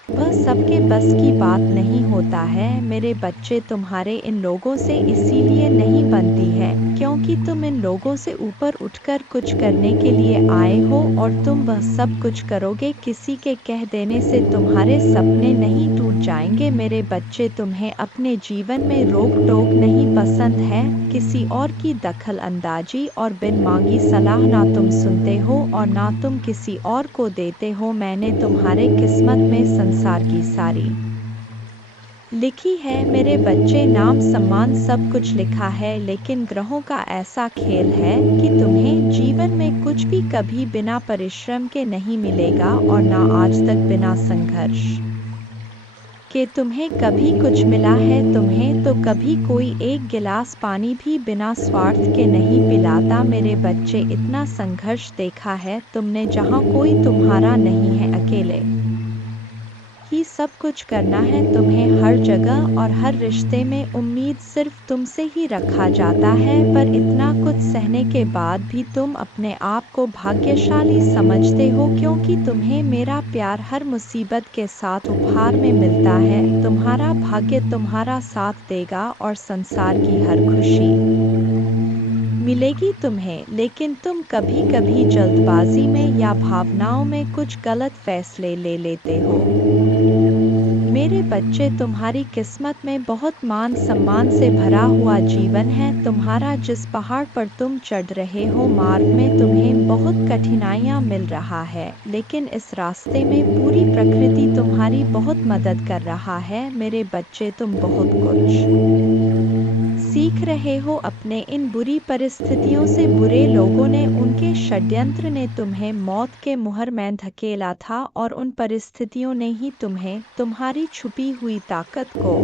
वह सबके बस की बात नहीं होता है मेरे बच्चे। तुम्हारे इन लोगों से इसीलिए नहीं बनती है क्योंकि तुम इन लोगों से ऊपर उठकर कुछ करने के लिए आए हो, और तुम वह सब कुछ करोगे। किसी के कह देने से तुम्हारे सपने नहीं टूट जाएंगे मेरे बच्चे। तुम्हें अपने जीवन में रोक टोक नहीं पसंद है, किसी और की दखल अंदाजी और बिन मांगी सलाह ना तुम सुनते हो और ना तुम किसी और को देते हो। मैंने तुम्हारे किस्मत में संसार की सारी लिखी है मेरे बच्चे, नाम सम्मान सब कुछ लिखा है, लेकिन ग्रहों का ऐसा खेल है कि तुम्हें जीवन में कुछ भी कभी बिना परिश्रम के नहीं मिलेगा, और ना आज तक बिना संघर्ष कि तुम्हें कभी कुछ मिला है। तुम्हें तो कभी कोई एक गिलास पानी भी बिना स्वार्थ के नहीं पिलाता मेरे बच्चे। इतना संघर्ष देखा है तुमने, जहाँ कोई तुम्हारा नहीं है, अकेले ही सब कुछ करना है तुम्हें। हर जगह और हर रिश्ते में उम्मीद सिर्फ तुमसे ही रखा जाता है, पर इतना कुछ सहने के बाद भी तुम अपने आप को भाग्यशाली समझते हो, क्योंकि तुम्हें मेरा प्यार हर मुसीबत के साथ उपहार में मिलता है। तुम्हारा भाग्य तुम्हारा साथ देगा और संसार की हर खुशी मिलेगी तुम्हें, लेकिन तुम कभी कभी जल्दबाजी में या भावनाओं में कुछ गलत फैसले ले लेते हो मेरे बच्चे। तुम्हारी किस्मत में बहुत मान सम्मान से भरा हुआ जीवन है। तुम्हारा जिस पहाड़ पर तुम चढ़ रहे हो, मार्ग में तुम्हें बहुत कठिनाइयाँ मिल रहा है, लेकिन इस रास्ते में पूरी प्रकृति तुम्हारी बहुत मदद कर रहा है मेरे बच्चे। तुम बहुत कुछ सीख रहे हो अपने इन बुरी परिस्थितियों से। बुरे लोगों ने, उनके षड्यंत्र ने तुम्हें मौत के मुहर में धकेला था, और उन परिस्थितियों ने ही तुम्हें तुम्हारी छुपी हुई ताकत को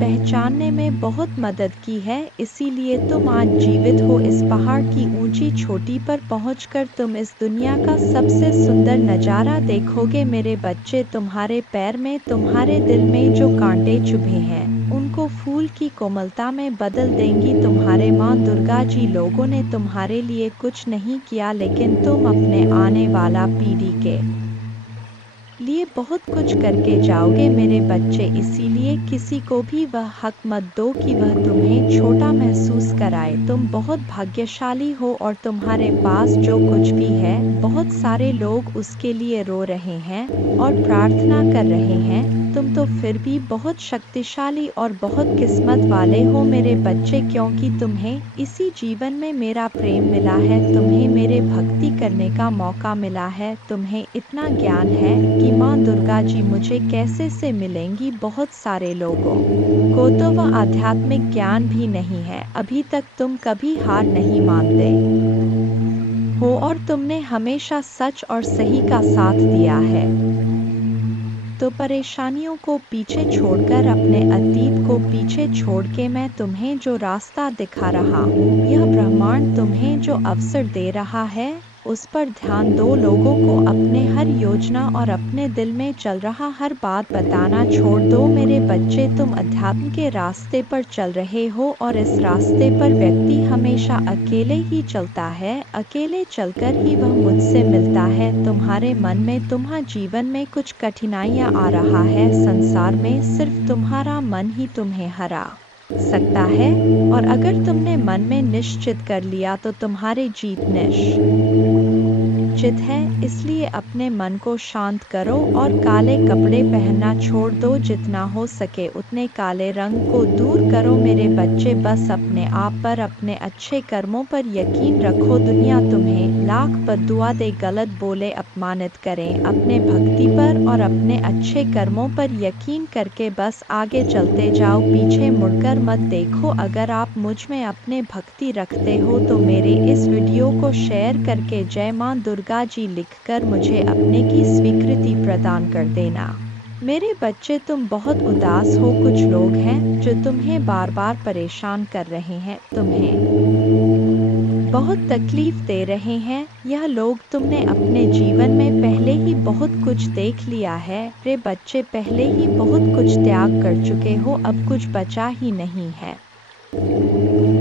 पहचानने में बहुत मदद की है। इसीलिए तुम आज जीवित हो। इस पहाड़ की ऊंची चोटी पर पहुंचकर तुम इस दुनिया का सबसे सुंदर नज़ारा देखोगे मेरे बच्चे। तुम्हारे पैर में, तुम्हारे दिल में जो कांटे चुभे हैं, उनको फूल की कोमलता में बदल देंगी तुम्हारे माँ दुर्गा जी। लोगों ने तुम्हारे लिए कुछ नहीं किया, लेकिन तुम अपने आने वाला पीढ़ी के लिए बहुत कुछ करके जाओगे मेरे बच्चे। इसीलिए किसी को भी वह हक मत दो कि वह तुम्हें छोटा महसूस कराए। तुम बहुत भाग्यशाली हो, और तुम्हारे पास जो कुछ भी है, बहुत सारे लोग उसके लिए रो रहे हैं और प्रार्थना कर रहे हैं। तुम तो फिर भी बहुत शक्तिशाली और बहुत किस्मत वाले हो मेरे बच्चे, क्योंकि तुम्हें इसी जीवन में मेरा प्रेम मिला है, तुम्हें मेरे भक्ति करने का मौका मिला है। तुम्हें इतना ज्ञान है कि माँ दुर्गा जी मुझे कैसे से मिलेंगी। बहुत सारे लोगों को तो वह आध्यात्मिक ज्ञान भी नहीं है। अभी तक तुम कभी हार नहीं मानते हो, और तुमने हमेशा सच और सही का साथ दिया है। तो परेशानियों को पीछे छोड़कर, अपने अतीत को पीछे छोड़ के मैं तुम्हें जो रास्ता दिखा रहा हूँ, यह ब्रह्मांड तुम्हें जो अवसर दे रहा है, उस पर ध्यान दो। लोगों को अपने हर योजना और अपने दिल में चल रहा हर बात बताना छोड़ दो मेरे बच्चे। तुम अध्यात्म के रास्ते पर चल रहे हो, और इस रास्ते पर व्यक्ति हमेशा अकेले ही चलता है। अकेले चलकर ही वह मुझसे मिलता है। तुम्हारे मन में, तुम्हारे जीवन में कुछ कठिनाइयाँ आ रहा है। संसार में सिर्फ तुम्हारा मन ही तुम्हें हरा सकता है, और अगर तुमने मन में निश्चित कर लिया तो तुम्हारे जीत उचित है, इसलिए अपने मन को शांत करो और काले कपड़े पहनना छोड़ दो। जितना हो सके उतने काले रंग को दूर करो। मेरे बच्चे, बस अपने आप पर, अपने अच्छे कर्मों पर यकीन रखो। दुनिया तुम्हें लाख बद्दुआ दे, गलत बोले, अपमानित करें, अपने भक्ति पर और अपने अच्छे कर्मों पर यकीन करके बस आगे चलते जाओ, पीछे मुड़कर मत देखो। अगर आप मुझ में अपने भक्ति रखते हो तो मेरे इस वीडियो को शेयर करके जय मां दुर्गा जी लिखकर मुझे अपने की स्वीकृति प्रदान कर देना। मेरे बच्चे, तुम बहुत उदास हो। कुछ लोग हैं जो तुम्हें बार बार परेशान कर रहे हैं, तुम्हें बहुत तकलीफ दे रहे हैं। यह लोग तुमने अपने जीवन में पहले ही बहुत कुछ देख लिया है। रे बच्चे, पहले ही बहुत कुछ त्याग कर चुके हो, अब कुछ बचा ही नहीं है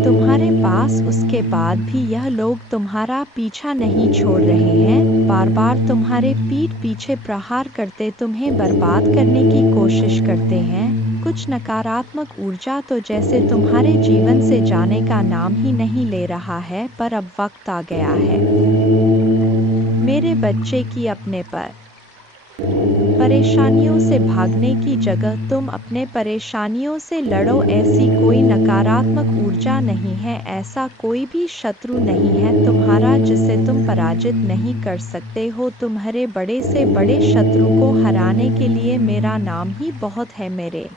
तुम्हारे पास। उसके बाद भी यह लोग तुम्हारा पीछा नहीं छोड़ रहे हैं, बार बार तुम्हारे पीठ पीछे प्रहार करते तुम्हें बर्बाद करने की कोशिश करते हैं। कुछ नकारात्मक ऊर्जा तो जैसे तुम्हारे जीवन से जाने का नाम ही नहीं ले रहा है, पर अब वक्त आ गया है मेरे बच्चे की अपने पर परेशानियों से भागने की जगह तुम अपने परेशानियों से लड़ो। ऐसी कोई नकारात्मक ऊर्जा नहीं है, ऐसा कोई भी शत्रु नहीं है तुम्हारा जिसे तुम पराजित नहीं कर सकते हो। तुम्हारे बड़े से बड़े शत्रु को हराने के लिए मेरा नाम ही बहुत है। मेरे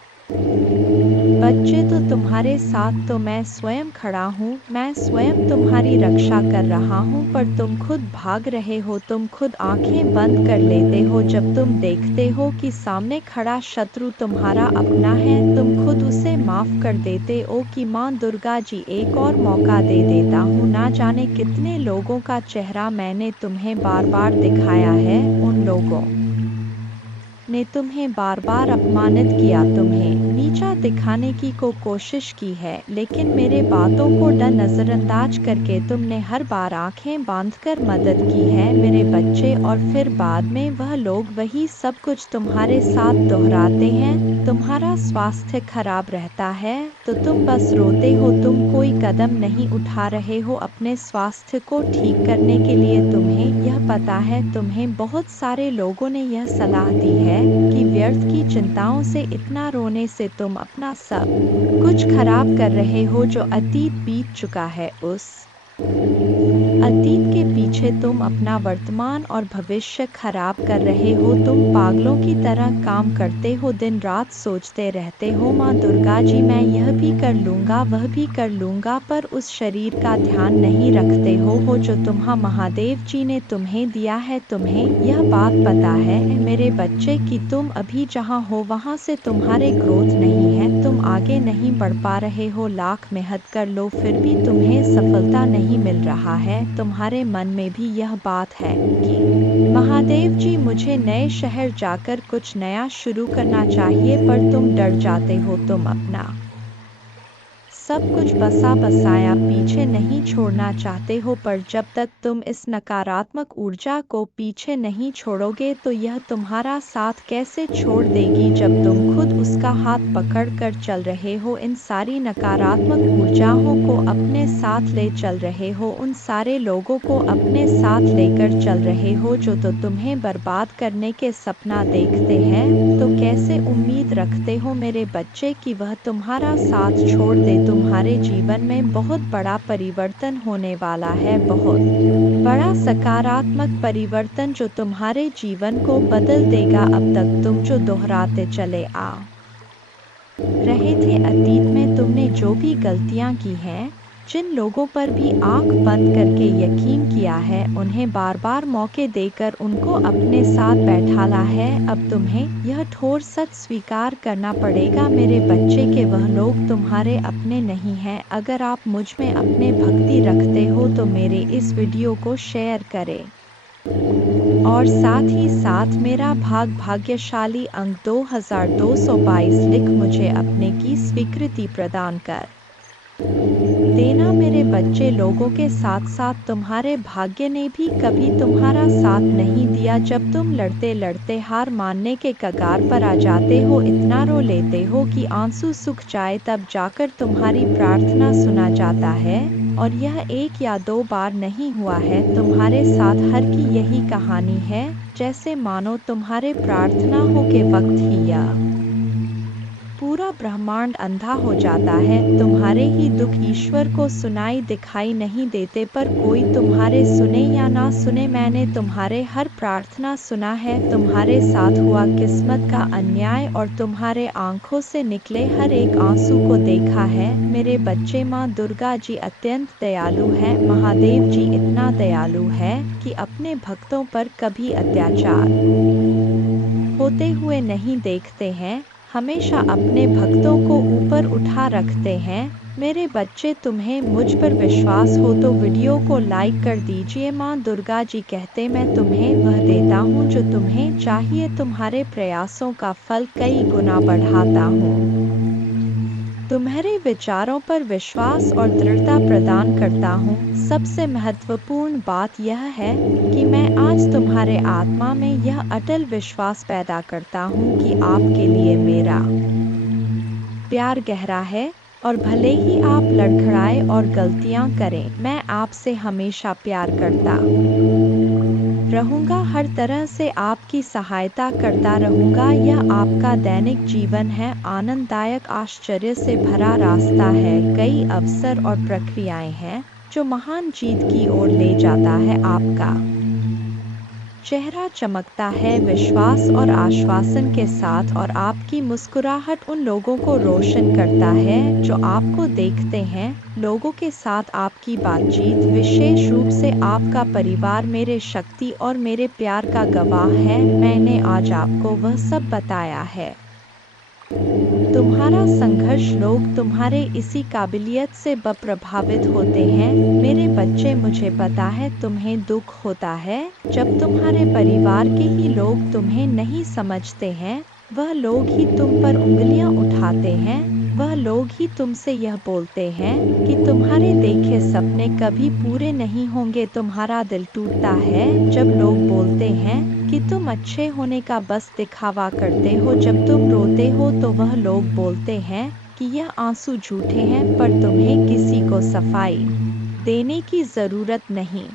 बच्चे, तो तुम्हारे साथ तो मैं स्वयं खड़ा हूँ, मैं स्वयं तुम्हारी रक्षा कर रहा हूँ, पर तुम खुद भाग रहे हो। तुम खुद आंखें बंद कर लेते हो जब तुम देखते हो कि सामने खड़ा शत्रु तुम्हारा अपना है। तुम खुद उसे माफ कर देते हो कि माँ दुर्गा जी एक और मौका दे देता हूँ। ना जाने कितने लोगों का चेहरा मैंने तुम्हें बार बार दिखाया है, उन लोगों ने तुम्हें बार बार अपमानित किया, तुम्हें नीचा दिखाने की कोशिश की है, लेकिन मेरे बातों को नजरअंदाज करके तुमने हर बार आंखें बांधकर मदद की है मेरे बच्चे। और फिर बाद में वह लोग वही सब कुछ तुम्हारे साथ दोहराते हैं। तुम्हारा स्वास्थ्य खराब रहता है तो तुम बस रोते हो, तुम कोई कदम नहीं उठा रहे हो अपने स्वास्थ्य को ठीक करने के लिए। तुम्हें यह पता है, तुम्हें बहुत सारे लोगों ने यह सलाह दी है कि व्यर्थ की चिंताओं से, इतना रोने से तुम अपना सब कुछ खराब कर रहे हो। जो अतीत बीत चुका है, उस अतीत के पीछे तुम अपना वर्तमान और भविष्य खराब कर रहे हो। तुम पागलों की तरह काम करते हो, दिन रात सोचते रहते हो, माँ दुर्गा जी मैं यह भी कर लूँगा, वह भी कर लूँगा, पर उस शरीर का ध्यान नहीं रखते हो जो तुम्हारा महादेव जी ने तुम्हें दिया है। तुम्हें यह बात पता है मेरे बच्चे कि तुम अभी जहाँ हो वहाँ से तुम्हारे ग्रोथ नहीं है, तुम आगे नहीं बढ़ पा रहे हो। लाख मेहनत कर लो फिर भी तुम्हें सफलता नहीं मिल रहा है। तुम्हारे मन में भी यह बात है कि महादेव जी मुझे नए शहर जाकर कुछ नया शुरू करना चाहिए, पर तुम डर जाते हो। तुम अपना सब कुछ बसा बसाया पीछे नहीं छोड़ना चाहते हो, पर जब तक तुम इस नकारात्मक ऊर्जा को पीछे नहीं छोड़ोगे तो यह तुम्हारा साथ कैसे छोड़ देगी जब तुम खुद उसका हाथ पकड़ कर चल रहे हो। इन सारी नकारात्मक ऊर्जाओं को अपने साथ ले चल रहे हो, उन सारे लोगों को अपने साथ लेकर चल रहे हो जो तो तुम्हें बर्बाद करने के सपना देखते हैं। तो कैसे उम्मीद रखते हो मेरे बच्चे कि वह तुम्हारा साथ छोड़ दे। तुम्हारे जीवन में बहुत बड़ा परिवर्तन होने वाला है, बहुत बड़ा सकारात्मक परिवर्तन जो तुम्हारे जीवन को बदल देगा। अब तक तुम जो दोहराते चले आ रहे थे, अतीत में तुमने जो भी गलतियां की हैं, जिन लोगों पर भी आंख बंद करके यकीन किया है, उन्हें बार बार मौके देकर उनको अपने साथ बैठाला है। अब तुम्हें यह ठोर सच स्वीकार करना पड़ेगा मेरे बच्चे के वह लोग तुम्हारे अपने नहीं हैं। अगर आप मुझ में अपने भक्ति रखते हो तो मेरे इस वीडियो को शेयर करें और साथ ही साथ मेरा भाग्यशाली अंक 2222 लिख मुझे अपने की स्वीकृति प्रदान कर देना मेरे बच्चे। लोगों के साथ साथ तुम्हारे भाग्य ने भी कभी तुम्हारा साथ नहीं दिया। जब तुम लड़ते लड़ते हार मानने के कगार पर आ जाते हो, इतना रो लेते हो कि आंसू सूख जाए, तब जाकर तुम्हारी प्रार्थना सुना जाता है और यह 1 या 2 बार नहीं हुआ है। तुम्हारे साथ हर की यही कहानी है, जैसे मानो तुम्हारे प्रार्थना हो के वक्त ही यह पूरा ब्रह्मांड अंधा हो जाता है। तुम्हारे ही दुख ईश्वर को सुनाई दिखाई नहीं देते, पर कोई तुम्हारे सुने या ना सुने, मैंने तुम्हारे हर प्रार्थना सुना है। तुम्हारे साथ हुआ किस्मत का अन्याय और तुम्हारे आंखों से निकले हर एक आंसू को देखा है। मेरे बच्चे, माँ दुर्गा जी अत्यंत दयालु है। महादेव जी इतना दयालु है कि अपने भक्तों पर कभी अत्याचार होते हुए नहीं देखते हैं, हमेशा अपने भक्तों को ऊपर उठा रखते हैं। मेरे बच्चे, तुम्हें मुझ पर विश्वास हो तो वीडियो को लाइक कर दीजिए। माँ दुर्गा जी कहते, मैं तुम्हें वह देता हूँ जो तुम्हें चाहिए, तुम्हारे प्रयासों का फल कई गुना बढ़ाता हूँ। तुम्हारे विचारों पर विश्वास और दृढ़ता प्रदान करता हूँ। सबसे महत्वपूर्ण बात यह है कि मैं आज तुम्हारे आत्मा में यह अटल विश्वास पैदा करता हूँ कि आपके लिए मेरा प्यार गहरा है, और भले ही आप लड़खड़ाए और गलतियाँ करें, मैं आपसे हमेशा प्यार करता रहूंगा। हर तरह से आपकी सहायता करता रहूंगा। यह आपका दैनिक जीवन है, आनंददायक, आश्चर्य से भरा रास्ता है। कई अवसर और प्रक्रियाएं हैं जो महान जीत की ओर ले जाता है। आपका चेहरा चमकता है विश्वास और आश्वासन के साथ, और आपकी मुस्कुराहट उन लोगों को रोशन करता है जो आपको देखते हैं। लोगों के साथ आपकी बातचीत, विशेष रूप से आपका परिवार, मेरे शक्ति और मेरे प्यार का गवाह है। मैंने आज आपको वह सब बताया है। तुम्हारा संघर्ष, लोग तुम्हारे इसी काबिलियत से प्रभावित होते हैं। मेरे बच्चे, मुझे पता है तुम्हें दुख होता है जब तुम्हारे परिवार के ही लोग तुम्हें नहीं समझते हैं। वह लोग ही तुम पर उंगलियां उठाते हैं, वह लोग ही तुमसे यह बोलते हैं कि तुम्हारे देखे सपने कभी पूरे नहीं होंगे। तुम्हारा दिल टूटता है जब लोग बोलते हैं कि तुम अच्छे होने का बस दिखावा करते हो। जब तुम रोते हो तो वह लोग बोलते हैं कि यह आंसू झूठे हैं, पर तुम्हें किसी को सफाई देने की ज़रूरत नहीं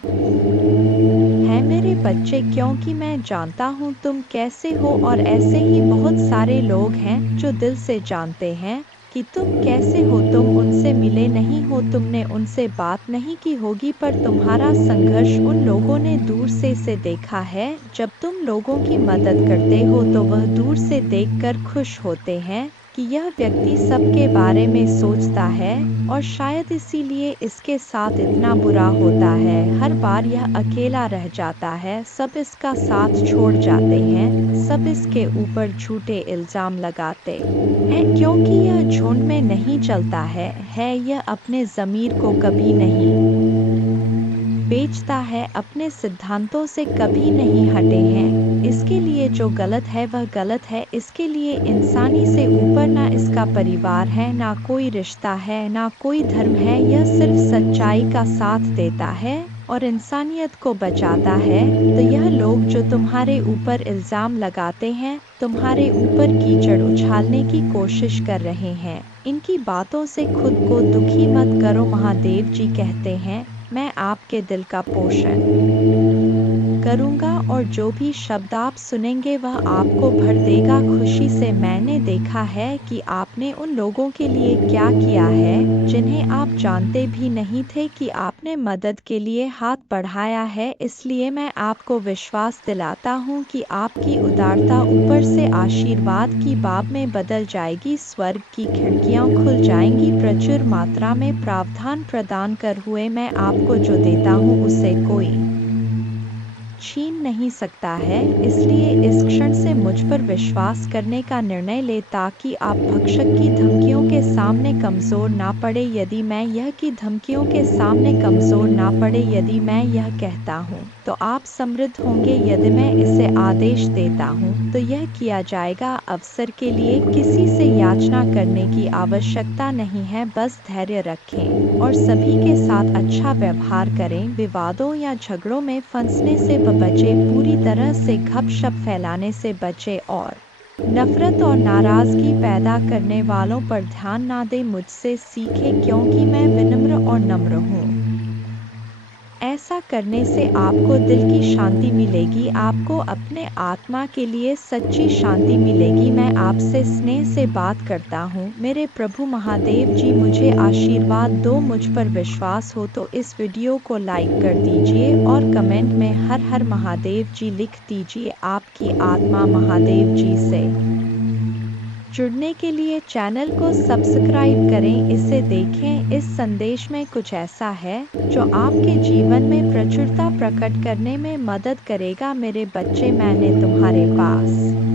है मेरे बच्चे, क्योंकि मैं जानता हूँ तुम कैसे हो। और ऐसे ही बहुत सारे लोग हैं जो दिल से जानते हैं कि तुम कैसे हो। तुम उनसे मिले नहीं हो, तुमने उनसे बात नहीं की होगी, पर तुम्हारा संघर्ष उन लोगों ने दूर से देखा है। जब तुम लोगों की मदद करते हो तो वह दूर से देखकर खुश होते हैं कि यह व्यक्ति सबके बारे में सोचता है, और शायद इसीलिए इसके साथ इतना बुरा होता है। हर बार यह अकेला रह जाता है, सब इसका साथ छोड़ जाते हैं, सब इसके ऊपर झूठे इल्जाम लगाते हैं, क्योंकि यह झुंड में नहीं चलता है यह अपने ज़मीर को कभी नहीं बेचता है, अपने सिद्धांतों से कभी नहीं हटे हैं। इसके लिए जो गलत है वह गलत है। इसके लिए इंसानी से ऊपर ना इसका परिवार है, ना कोई रिश्ता है, ना कोई धर्म है। यह सिर्फ सच्चाई का साथ देता है और इंसानियत को बचाता है। तो यह लोग जो तुम्हारे ऊपर इल्ज़ाम लगाते हैं, तुम्हारे ऊपर कीचड़ उछालने की कोशिश कर रहे हैं, इनकी बातों से खुद को दुखी मत करो। महादेव जी कहते हैं, मैं आपके दिल का पोषण करूंगा, और जो भी शब्द आप सुनेंगे वह आपको भर देगा खुशी से। मैंने देखा है कि आपने उन लोगों के लिए क्या किया है जिन्हें आप जानते भी नहीं थे कि आपने मदद के लिए हाथ बढ़ाया है। इसलिए मैं आपको विश्वास दिलाता हूँ कि आपकी उदारता ऊपर से आशीर्वाद की बाब में बदल जाएगी। स्वर्ग की खिड़कियाँ खुल जाएंगी, प्रचुर मात्रा में प्रावधान प्रदान कर हुए मैं आपको जो देता हूँ उसे कोई छीन नहीं सकता है। इसलिए इस क्षण से मुझ पर विश्वास करने का निर्णय ले, ताकि आप भक्षक की धमकियों के सामने कमज़ोर ना पड़े। यदि मैं यह की धमकियों के सामने कमज़ोर ना पड़े, यदि मैं यह कहता हूँ तो आप समृद्ध होंगे, यदि मैं इसे आदेश देता हूँ तो यह किया जाएगा। अवसर के लिए किसी से याचना करने की आवश्यकता नहीं है, बस धैर्य रखें और सभी के साथ अच्छा व्यवहार करें। विवादों या झगड़ों में फंसने से बचे, पूरी तरह से गपशप फैलाने से बचे, और नफरत और नाराजगी पैदा करने वालों पर ध्यान ना दें। मुझसे सीखें, क्योंकि मैं विनम्र और नम्र हूँ। ऐसा करने से आपको दिल की शांति मिलेगी, आपको अपने आत्मा के लिए सच्ची शांति मिलेगी। मैं आपसे स्नेह से बात करता हूँ। मेरे प्रभु महादेव जी मुझे आशीर्वाद दो। मुझ पर विश्वास हो तो इस वीडियो को लाइक कर दीजिए और कमेंट में हर हर महादेव जी लिख दीजिए। आपकी आत्मा महादेव जी से जुड़ने के लिए चैनल को सब्सक्राइब करें। इसे देखें। इस संदेश में कुछ ऐसा है जो आपके जीवन में प्रचुरता प्रकट करने में मदद करेगा। मेरे बच्चे, मैंने तुम्हारे पास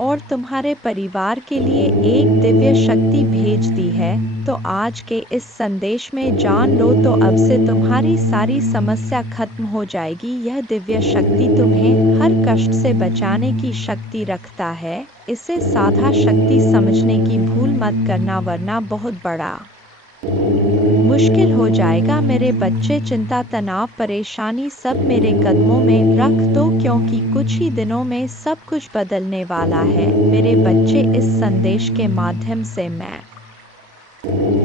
और तुम्हारे परिवार के लिए एक दिव्य शक्ति भेज दी है, तो आज के इस संदेश में जान लो तो अब से तुम्हारी सारी समस्या खत्म हो जाएगी। यह दिव्य शक्ति तुम्हें हर कष्ट से बचाने की शक्ति रखता है। इसे साधा शक्ति समझने की भूल मत करना, वरना बहुत बड़ा मुश्किल हो जाएगा। मेरे बच्चे, चिंता, तनाव, परेशानी सब मेरे कदमों में रख दो, क्योंकि कुछ ही दिनों में सब कुछ बदलने वाला है। मेरे बच्चे, इस संदेश के माध्यम से मैं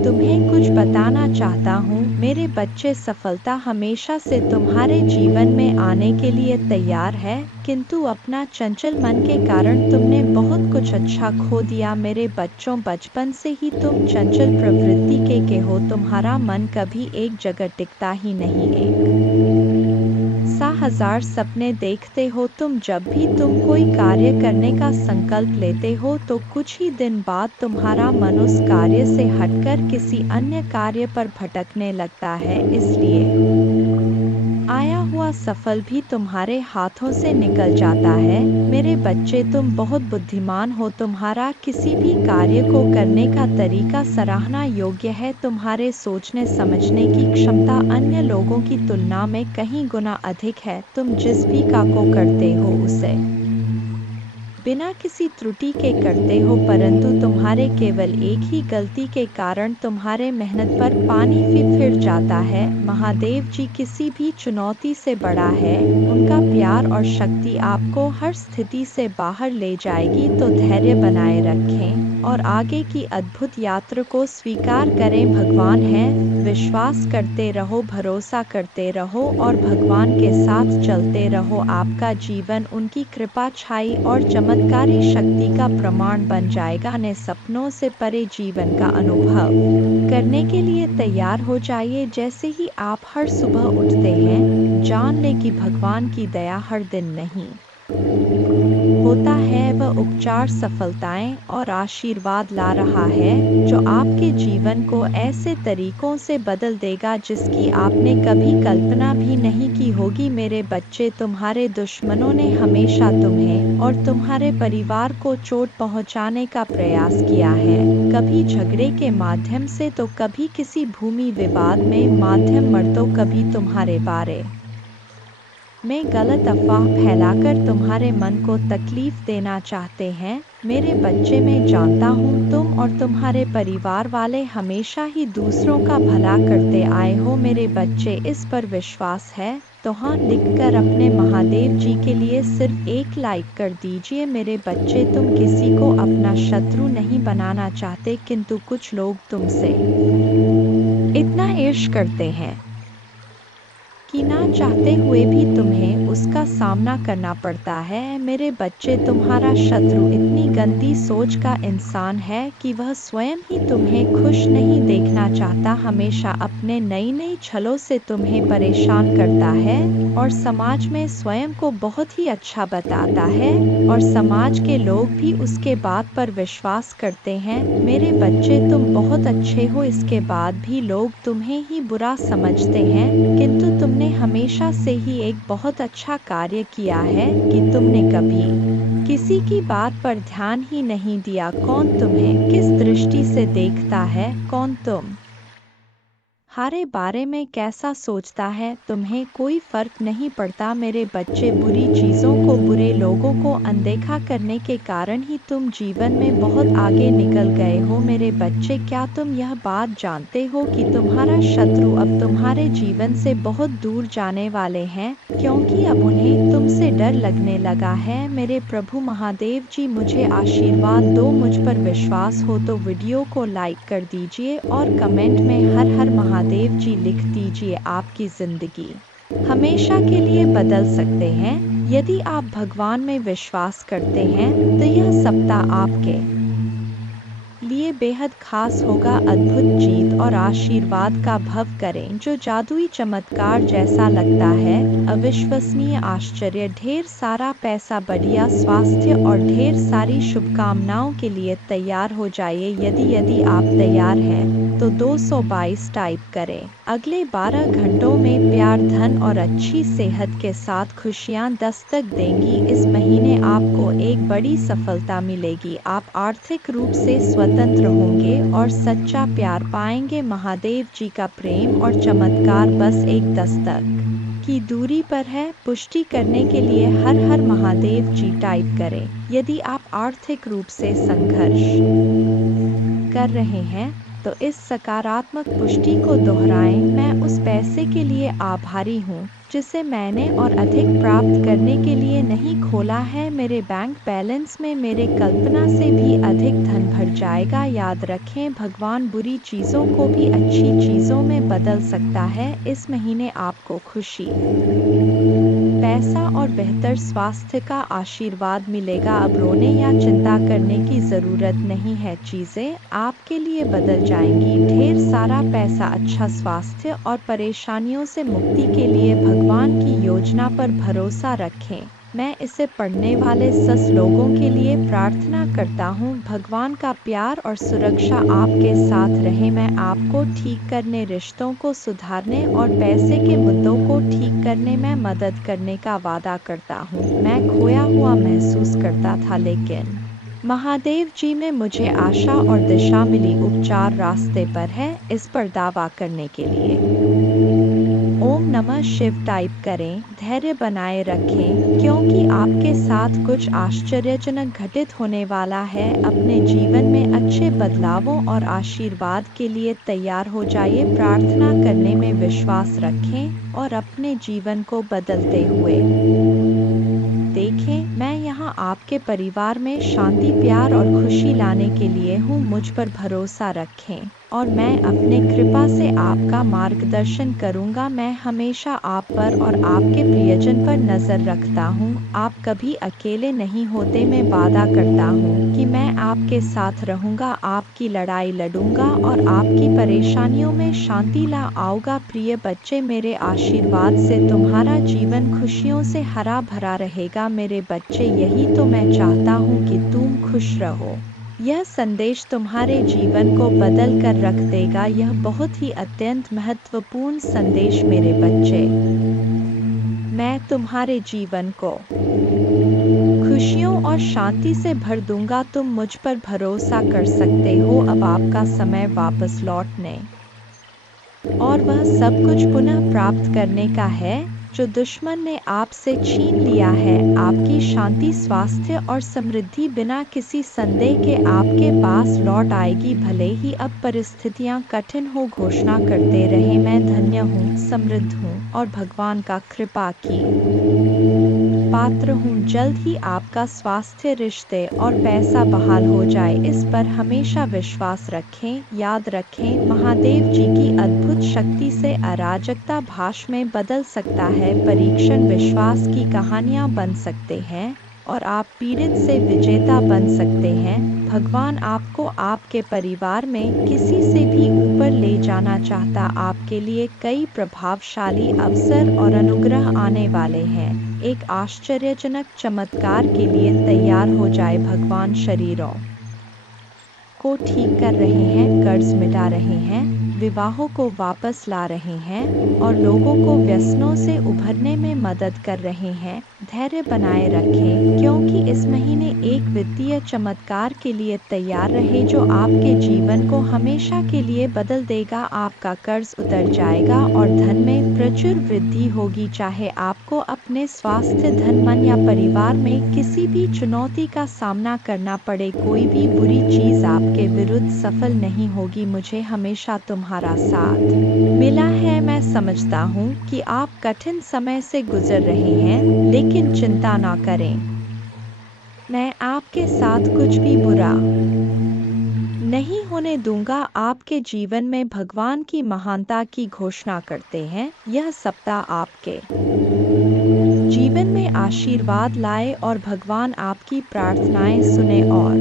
तुम्हें कुछ बताना चाहता हूँ। मेरे बच्चे, सफलता हमेशा से तुम्हारे जीवन में आने के लिए तैयार है, किंतु अपना चंचल मन के कारण तुमने बहुत कुछ अच्छा खो दिया। मेरे बच्चों, बचपन से ही तुम चंचल प्रवृत्ति के हो। तुम्हारा मन कभी एक जगह टिकता ही नहीं, एक सा हजार सपने देखते हो तुम। जब भी तुम कोई कार्य करने का संकल्प लेते हो तो कुछ ही दिन बाद तुम्हारा मन उस कार्य से हटकर किसी अन्य कार्य पर भटकने लगता है। इसलिए आया हुआ सफल भी तुम्हारे हाथों से निकल जाता है। मेरे बच्चे, तुम बहुत बुद्धिमान हो। तुम्हारा किसी भी कार्य को करने का तरीका सराहना योग्य है। तुम्हारे सोचने समझने की क्षमता अन्य लोगों की तुलना में कहीं गुना अधिक है। तुम जिस भी काम को करते हो उसे बिना किसी त्रुटि के करते हो, परंतु तुम्हारे केवल एक ही गलती के कारण तुम्हारे मेहनत पर पानी फिर जाता है। महादेव जी किसी भी चुनौती से बड़ा है। उनका प्यार और शक्ति आपको हर स्थिति से बाहर ले जाएगी। तो धैर्य बनाए रखें और आगे की अद्भुत यात्रा को स्वीकार करें। भगवान है, विश्वास करते रहो, भरोसा करते रहो और भगवान के साथ चलते रहो। आपका जीवन उनकी कृपा, छाई और चमत्कारी शक्ति का प्रमाण बन जाएगा। ने सपनों से परे जीवन का अनुभव करने के लिए तैयार हो जाइए। जैसे ही आप हर सुबह उठते हैं, जान लें कि भगवान की दया हर दिन नहीं होता है, वह उपचार, सफलताएं और आशीर्वाद ला रहा है, जो आपके जीवन को ऐसे तरीकों से बदल देगा जिसकी आपने कभी कल्पना भी नहीं की होगी। मेरे बच्चे, तुम्हारे दुश्मनों ने हमेशा तुम्हें और तुम्हारे परिवार को चोट पहुंचाने का प्रयास किया है, कभी झगड़े के माध्यम से तो कभी किसी भूमि विवाद में माध्यम मर्दों, कभी तुम्हारे बारे में गलत अफवाह फैलाकर तुम्हारे मन को तकलीफ देना चाहते हैं। मेरे बच्चे, मैं जानता हूँ तुम और तुम्हारे परिवार वाले हमेशा ही दूसरों का भला करते आए हो। मेरे बच्चे, इस पर विश्वास है तो हाँ लिखकर अपने महादेव जी के लिए सिर्फ एक लाइक कर दीजिए। मेरे बच्चे, तुम किसी को अपना शत्रु नहीं बनाना चाहते, किंतु कुछ लोग तुमसे इतना ईर्ष्या करते हैं कि ना चाहते हुए भी तुम्हें उसका सामना करना पड़ता है। मेरे बच्चे, तुम्हारा शत्रु इतनी गंदी सोच का इंसान है कि वह स्वयं ही तुम्हें खुश नहीं देखना चाहता, हमेशा अपने नई नई छलों से तुम्हें परेशान करता है और समाज में स्वयं को बहुत ही अच्छा बताता है और समाज के लोग भी उसके बात पर विश्वास करते हैं। मेरे बच्चे, तुम बहुत अच्छे हो, इसके बाद भी लोग तुम्हें ही बुरा समझते हैं, किंतु तुमने हमेशा से ही एक बहुत अच्छा कार्य किया है कि तुमने कभी किसी की बात पर ध्यान ही नहीं दिया। कौन तुम्हें किस दृष्टि से देखता है, कौन तुम्हारे बारे में कैसा सोचता है, तुम्हें कोई फर्क नहीं पड़ता। मेरे बच्चे, बुरी चीज़ों को, बुरे लोगों को अनदेखा करने के कारण ही तुम जीवन में बहुत आगे निकल गए हो। मेरे बच्चे, क्या तुम यह बात जानते हो कि तुम्हारा शत्रु अब तुम्हारे जीवन से बहुत दूर जाने वाले हैं, क्योंकि अब उन्हें तुमसे डर लगने लगा है। मेरे प्रभु महादेव जी मुझे आशीर्वाद दो। मुझ पर विश्वास हो तो वीडियो को लाइक कर दीजिए और कमेंट में हर हर महादेव महादेव जी लिख दीजिए, आपकी जिंदगी हमेशा के लिए बदल सकते हैं। यदि आप भगवान में विश्वास करते हैं तो यह सप्ताह आपके लिए बेहद खास होगा। अद्भुत जीत और आशीर्वाद का भव करें जो जादुई चमत्कार जैसा लगता है। अविश्वसनीय आश्चर्य, ढेर सारा पैसा, बढ़िया स्वास्थ्य और ढेर सारी शुभकामनाओं के लिए तैयार हो जाइए। यदि आप तैयार हैं तो 222 टाइप करें। अगले 12 घंटों में प्यार, धन और अच्छी सेहत के साथ खुशियां दस्तक देंगी। इस महीने आपको एक बड़ी सफलता मिलेगी। आप आर्थिक रूप से स्वतंत्र होंगे और सच्चा प्यार पाएंगे। महादेव जी का प्रेम और चमत्कार बस एक दस्तक की दूरी पर है। पुष्टि करने के लिए हर हर महादेव जी टाइप करें। यदि आप आर्थिक रूप से संघर्ष कर रहे हैं तो इस सकारात्मक पुष्टि को दोहराएं। मैं उस पैसे के लिए आभारी हूँ जिसे मैंने और अधिक प्राप्त करने के लिए नहीं खोला है। मेरे बैंक बैलेंस में मेरे कल्पना से भी अधिक धन भर जाएगा। याद रखें, भगवान बुरी चीज़ों को भी अच्छी चीज़ों में बदल सकता है। इस महीने आपको खुशी, पैसा और बेहतर स्वास्थ्य का आशीर्वाद मिलेगा। अब रोने या चिंता करने की ज़रूरत नहीं है, चीज़ें आपके लिए बदल जाएंगी। ढेर सारा पैसा, अच्छा स्वास्थ्य और परेशानियों से मुक्ति के लिए भगवान की योजना पर भरोसा रखें। मैं इसे पढ़ने वाले सस लोगों के लिए प्रार्थना करता हूँ। भगवान का प्यार और सुरक्षा आपके साथ रहे। मैं आपको ठीक करने, रिश्तों को सुधारने और पैसे के मुद्दों को ठीक करने में मदद करने का वादा करता हूँ। मैं खोया हुआ महसूस करता था, लेकिन महादेव जी में मुझे आशा और दिशा मिली। उपचार रास्ते पर है, इस पर दावा करने के लिए ओम नमः शिव टाइप करें। धैर्य बनाए रखें क्योंकि आपके साथ कुछ आश्चर्यजनक घटित होने वाला है। अपने जीवन में अच्छे बदलावों और आशीर्वाद के लिए तैयार हो जाइए। प्रार्थना करने में विश्वास रखें और अपने जीवन को बदलते हुए देखें। मैं यहाँ आपके परिवार में शांति, प्यार और खुशी लाने के लिए हूँ। मुझ पर भरोसा रखें और मैं अपने कृपा से आपका मार्गदर्शन करूँगा। मैं हमेशा आप पर और आपके प्रियजन पर नज़र रखता हूँ। आप कभी अकेले नहीं होते। मैं वादा करता हूँ कि मैं आपके साथ रहूँगा, आपकी लड़ाई लड़ूंगा और आपकी परेशानियों में शांति ला आऊँगा। प्रिय बच्चे, मेरे आशीर्वाद से तुम्हारा जीवन खुशियों से हरा भरा रहेगा। मेरे बच्चे, यही तो मैं चाहता हूँ कि तुम खुश रहो। यह संदेश तुम्हारे जीवन को बदल कर रख देगा। यह बहुत ही अत्यंत महत्वपूर्ण संदेश मेरे बच्चे। मैं तुम्हारे जीवन को खुशियों और शांति से भर दूंगा। तुम मुझ पर भरोसा कर सकते हो। अब आपका समय वापस लौटने और वह सब कुछ पुनः प्राप्त करने का है जो दुश्मन ने आपसे छीन लिया है। आपकी शांति, स्वास्थ्य और समृद्धि बिना किसी संदेह के आपके पास लौट आएगी। भले ही अब परिस्थितियां कठिन हो, घोषणा करते रहे, मैं धन्य हूँ, समृद्ध हूँ और भगवान का कृपा की पात्र हूँ। जल्द ही आपका स्वास्थ्य, रिश्ते और पैसा बहाल हो जाए, इस पर हमेशा विश्वास रखें। याद रखें, महादेव जी की अद्भुत शक्ति से अराजकता भाष में बदल सकता है। परीक्षण विश्वास की कहानियाँ बन सकते हैं और आप पीड़ित से विजेता बन सकते हैं। भगवान आपको आपके परिवार में किसी से भी ऊपर ले जाना चाहता। आपके लिए कई प्रभावशाली अवसर और अनुग्रह आने वाले हैं। एक आश्चर्यजनक चमत्कार के लिए तैयार हो जाए। भगवान शरीरों को ठीक कर रहे हैं, कर्ज मिटा रहे हैं, विवाहों को वापस ला रहे हैं और लोगों को व्यसनों से उभरने में मदद कर रहे हैं। धैर्य बनाए रखें क्योंकि इस महीने एक वित्तीय चमत्कार के लिए तैयार रहे जो आपके जीवन को हमेशा के लिए बदल देगा। आपका कर्ज उतर जाएगा और धन में प्रचुर वृद्धि होगी। चाहे आपको अपने स्वास्थ्य, धन, मन या परिवार में किसी भी चुनौती का सामना करना पड़े, कोई भी बुरी चीज़ आपके विरुद्ध सफल नहीं होगी। मुझे हमेशा तुम्हारा साथ मिला है। मैं समझता हूँ कि आप कठिन समय से गुजर रहे हैं, लेकिन चिंता ना करें, मैं आपके साथ कुछ भी बुरा नहीं होने दूंगा। आपके जीवन में भगवान की महानता की घोषणा करते हैं। यह सप्ताह आपके जीवन में आशीर्वाद लाए और भगवान आपकी प्रार्थनाएं सुने और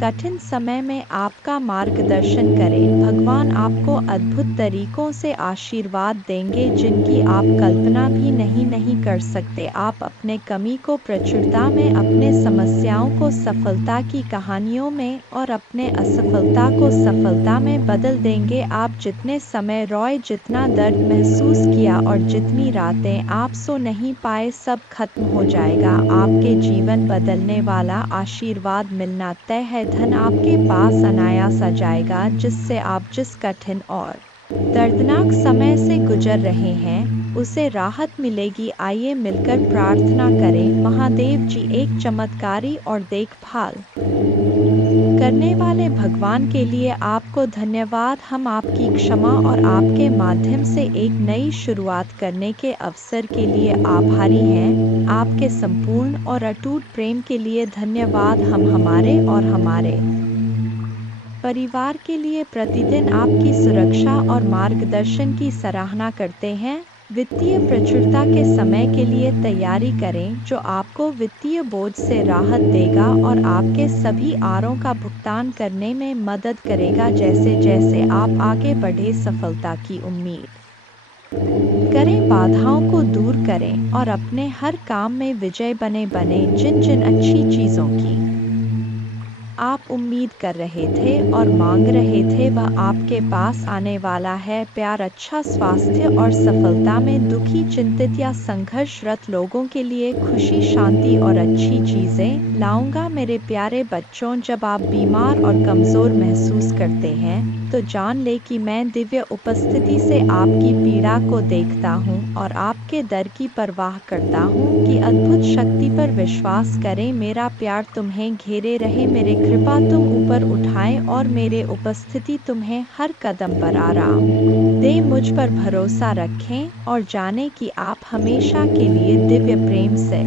कठिन समय में आपका मार्गदर्शन करें। भगवान आपको अद्भुत तरीकों से आशीर्वाद देंगे जिनकी आप कल्पना भी नहीं कर सकते। आप अपने कमी को प्रचुरता में, अपने समस्याओं को सफलता की कहानियों में और अपने असफलता को सफलता में बदल देंगे। आप जितने समय रोए, जितना दर्द महसूस किया और जितनी रातें आप सो नहीं पाए, सब खत्म हो जाएगा। आपके जीवन बदलने वाला आशीर्वाद मिलना तय है। धन आपके पास अनायास आ जाएगा, जिससे आप जिस कठिन और दर्दनाक समय से गुजर रहे हैं उसे राहत मिलेगी। आइए मिलकर प्रार्थना करें। महादेव जी, एक चमत्कारी और देखभाल करने वाले भगवान के लिए आपको धन्यवाद। हम आपकी क्षमा और आपके माध्यम से एक नई शुरुआत करने के अवसर के लिए आभारी हैं। आपके संपूर्ण और अटूट प्रेम के लिए धन्यवाद। हम हमारे और हमारे परिवार के लिए प्रतिदिन आपकी सुरक्षा और मार्गदर्शन की सराहना करते हैं। वित्तीय प्रचुरता के समय के लिए तैयारी करें, जो आपको वित्तीय बोझ से राहत देगा और आपके सभी आरों का भुगतान करने में मदद करेगा। जैसे जैसे आप आगे बढ़े, सफलता की उम्मीद करें, बाधाओं को दूर करें और अपने हर काम में विजय बने। जिन जिन अच्छी चीज़ों की आप उम्मीद कर रहे थे और मांग रहे थे, वह आपके पास आने वाला है। प्यार, अच्छा स्वास्थ्य और सफलता में दुखी, चिंतित या संघर्षरत लोगों के लिए खुशी, शांति और अच्छी चीज़ें लाऊंगा। मेरे प्यारे बच्चों, जब आप बीमार और कमज़ोर महसूस करते हैं तो जान ले कि मैं दिव्य उपस्थिति से आपकी पीड़ा को देखता हूँ और आपके दर्द की परवाह करता हूँ कि अद्भुत शक्ति पर विश्वास करें। मेरा प्यार तुम्हें घेरे रहे, मेरे कृपा तुम ऊपर उठाएं और मेरे उपस्थिति तुम्हें हर कदम पर आराम दे। मुझ पर भरोसा रखें और जानें कि आप हमेशा के लिए दिव्य प्रेम से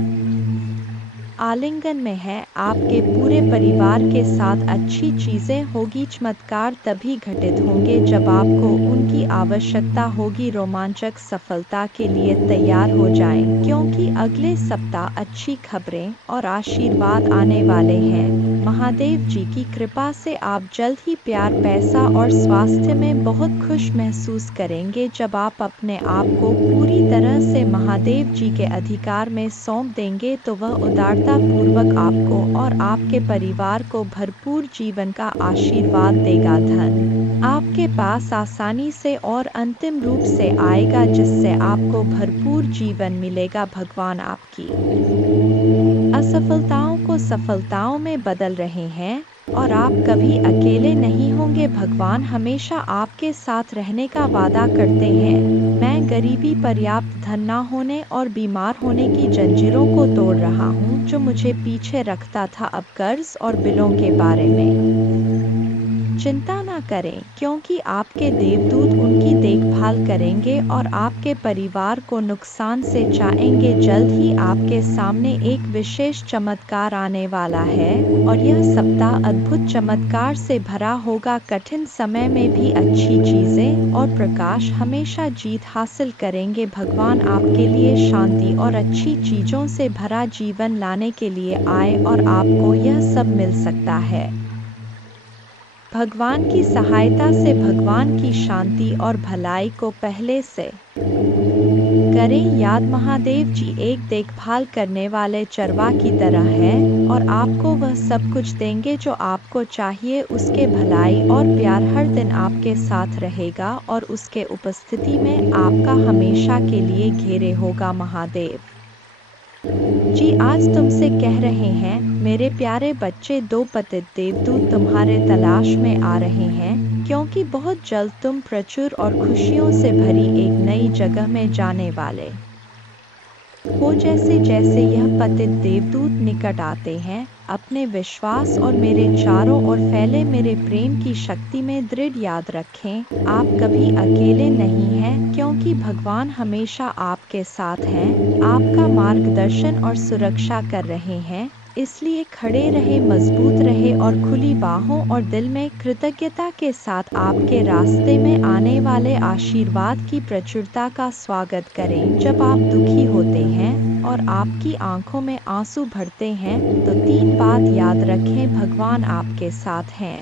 आलिंगन में है। आपके पूरे परिवार के साथ अच्छी चीज़ें होगी। चमत्कार तभी घटित होंगे जब आपको उनकी आवश्यकता होगी। रोमांचक सफलता के लिए तैयार हो जाएं, क्योंकि अगले सप्ताह अच्छी खबरें और आशीर्वाद आने वाले हैं। महादेव जी की कृपा से आप जल्द ही प्यार, पैसा और स्वास्थ्य में बहुत खुश महसूस करेंगे। जब आप अपने आप को पूरी तरह से महादेव जी के अधिकार में सौंप देंगे तो वह उदारता पूर्वक आपको और आपके परिवार को भरपूर जीवन का आशीर्वाद देगा। धन आपके पास आसानी से और अंतिम रूप से आएगा, जिससे आपको भरपूर जीवन मिलेगा। भगवान आपकी असफलताओं को सफलताओं में बदल रहे हैं और आप कभी अकेले नहीं होंगे। भगवान हमेशा आपके साथ रहने का वादा करते हैं। मैं गरीबी, पर्याप्त धन न होने और बीमार होने की जंजीरों को तोड़ रहा हूँ, जो मुझे पीछे रखता था। अब कर्ज और बिलों के बारे में चिंता न करें, क्योंकि आपके देवदूत उनकी देखभाल करेंगे और आपके परिवार को नुकसान से बचाएंगे। जल्द ही आपके सामने एक विशेष चमत्कार आने वाला है और यह सप्ताह अद्भुत चमत्कार से भरा होगा। कठिन समय में भी अच्छी चीजें और प्रकाश हमेशा जीत हासिल करेंगे। भगवान आपके लिए शांति और अच्छी चीजों से भरा जीवन लाने के लिए आए और आपको यह सब मिल सकता है। भगवान की सहायता से भगवान की शांति और भलाई को पहले से करें याद। महादेव जी एक देखभाल करने वाले चरवाह की तरह है और आपको वह सब कुछ देंगे जो आपको चाहिए। उसके भलाई और प्यार हर दिन आपके साथ रहेगा और उसके उपस्थिति में आपका हमेशा के लिए घेरे होगा। महादेव जी आज तुमसे कह रहे हैं, मेरे प्यारे बच्चे, दो पतित देवदूत तुम्हारे तलाश में आ रहे हैं, क्योंकि बहुत जल्द तुम प्रचुर और खुशियों से भरी एक नई जगह में जाने वाले हो। जैसे जैसे यह पतित देवदूत निकट आते हैं, अपने विश्वास और मेरे चारों ओर फैले मेरे प्रेम की शक्ति में दृढ़ याद रखें, आप कभी अकेले नहीं हैं, क्योंकि भगवान हमेशा आपके साथ हैं, आपका मार्गदर्शन और सुरक्षा कर रहे हैं। इसलिए खड़े रहे, मजबूत रहे और खुली बाहों और दिल में कृतज्ञता के साथ आपके रास्ते में आने वाले आशीर्वाद की प्रचुरता का स्वागत करें। जब आप दुखी होते हैं और आपकी आंखों में आंसू भरते हैं तो 3 बात याद रखें। भगवान आपके साथ हैं,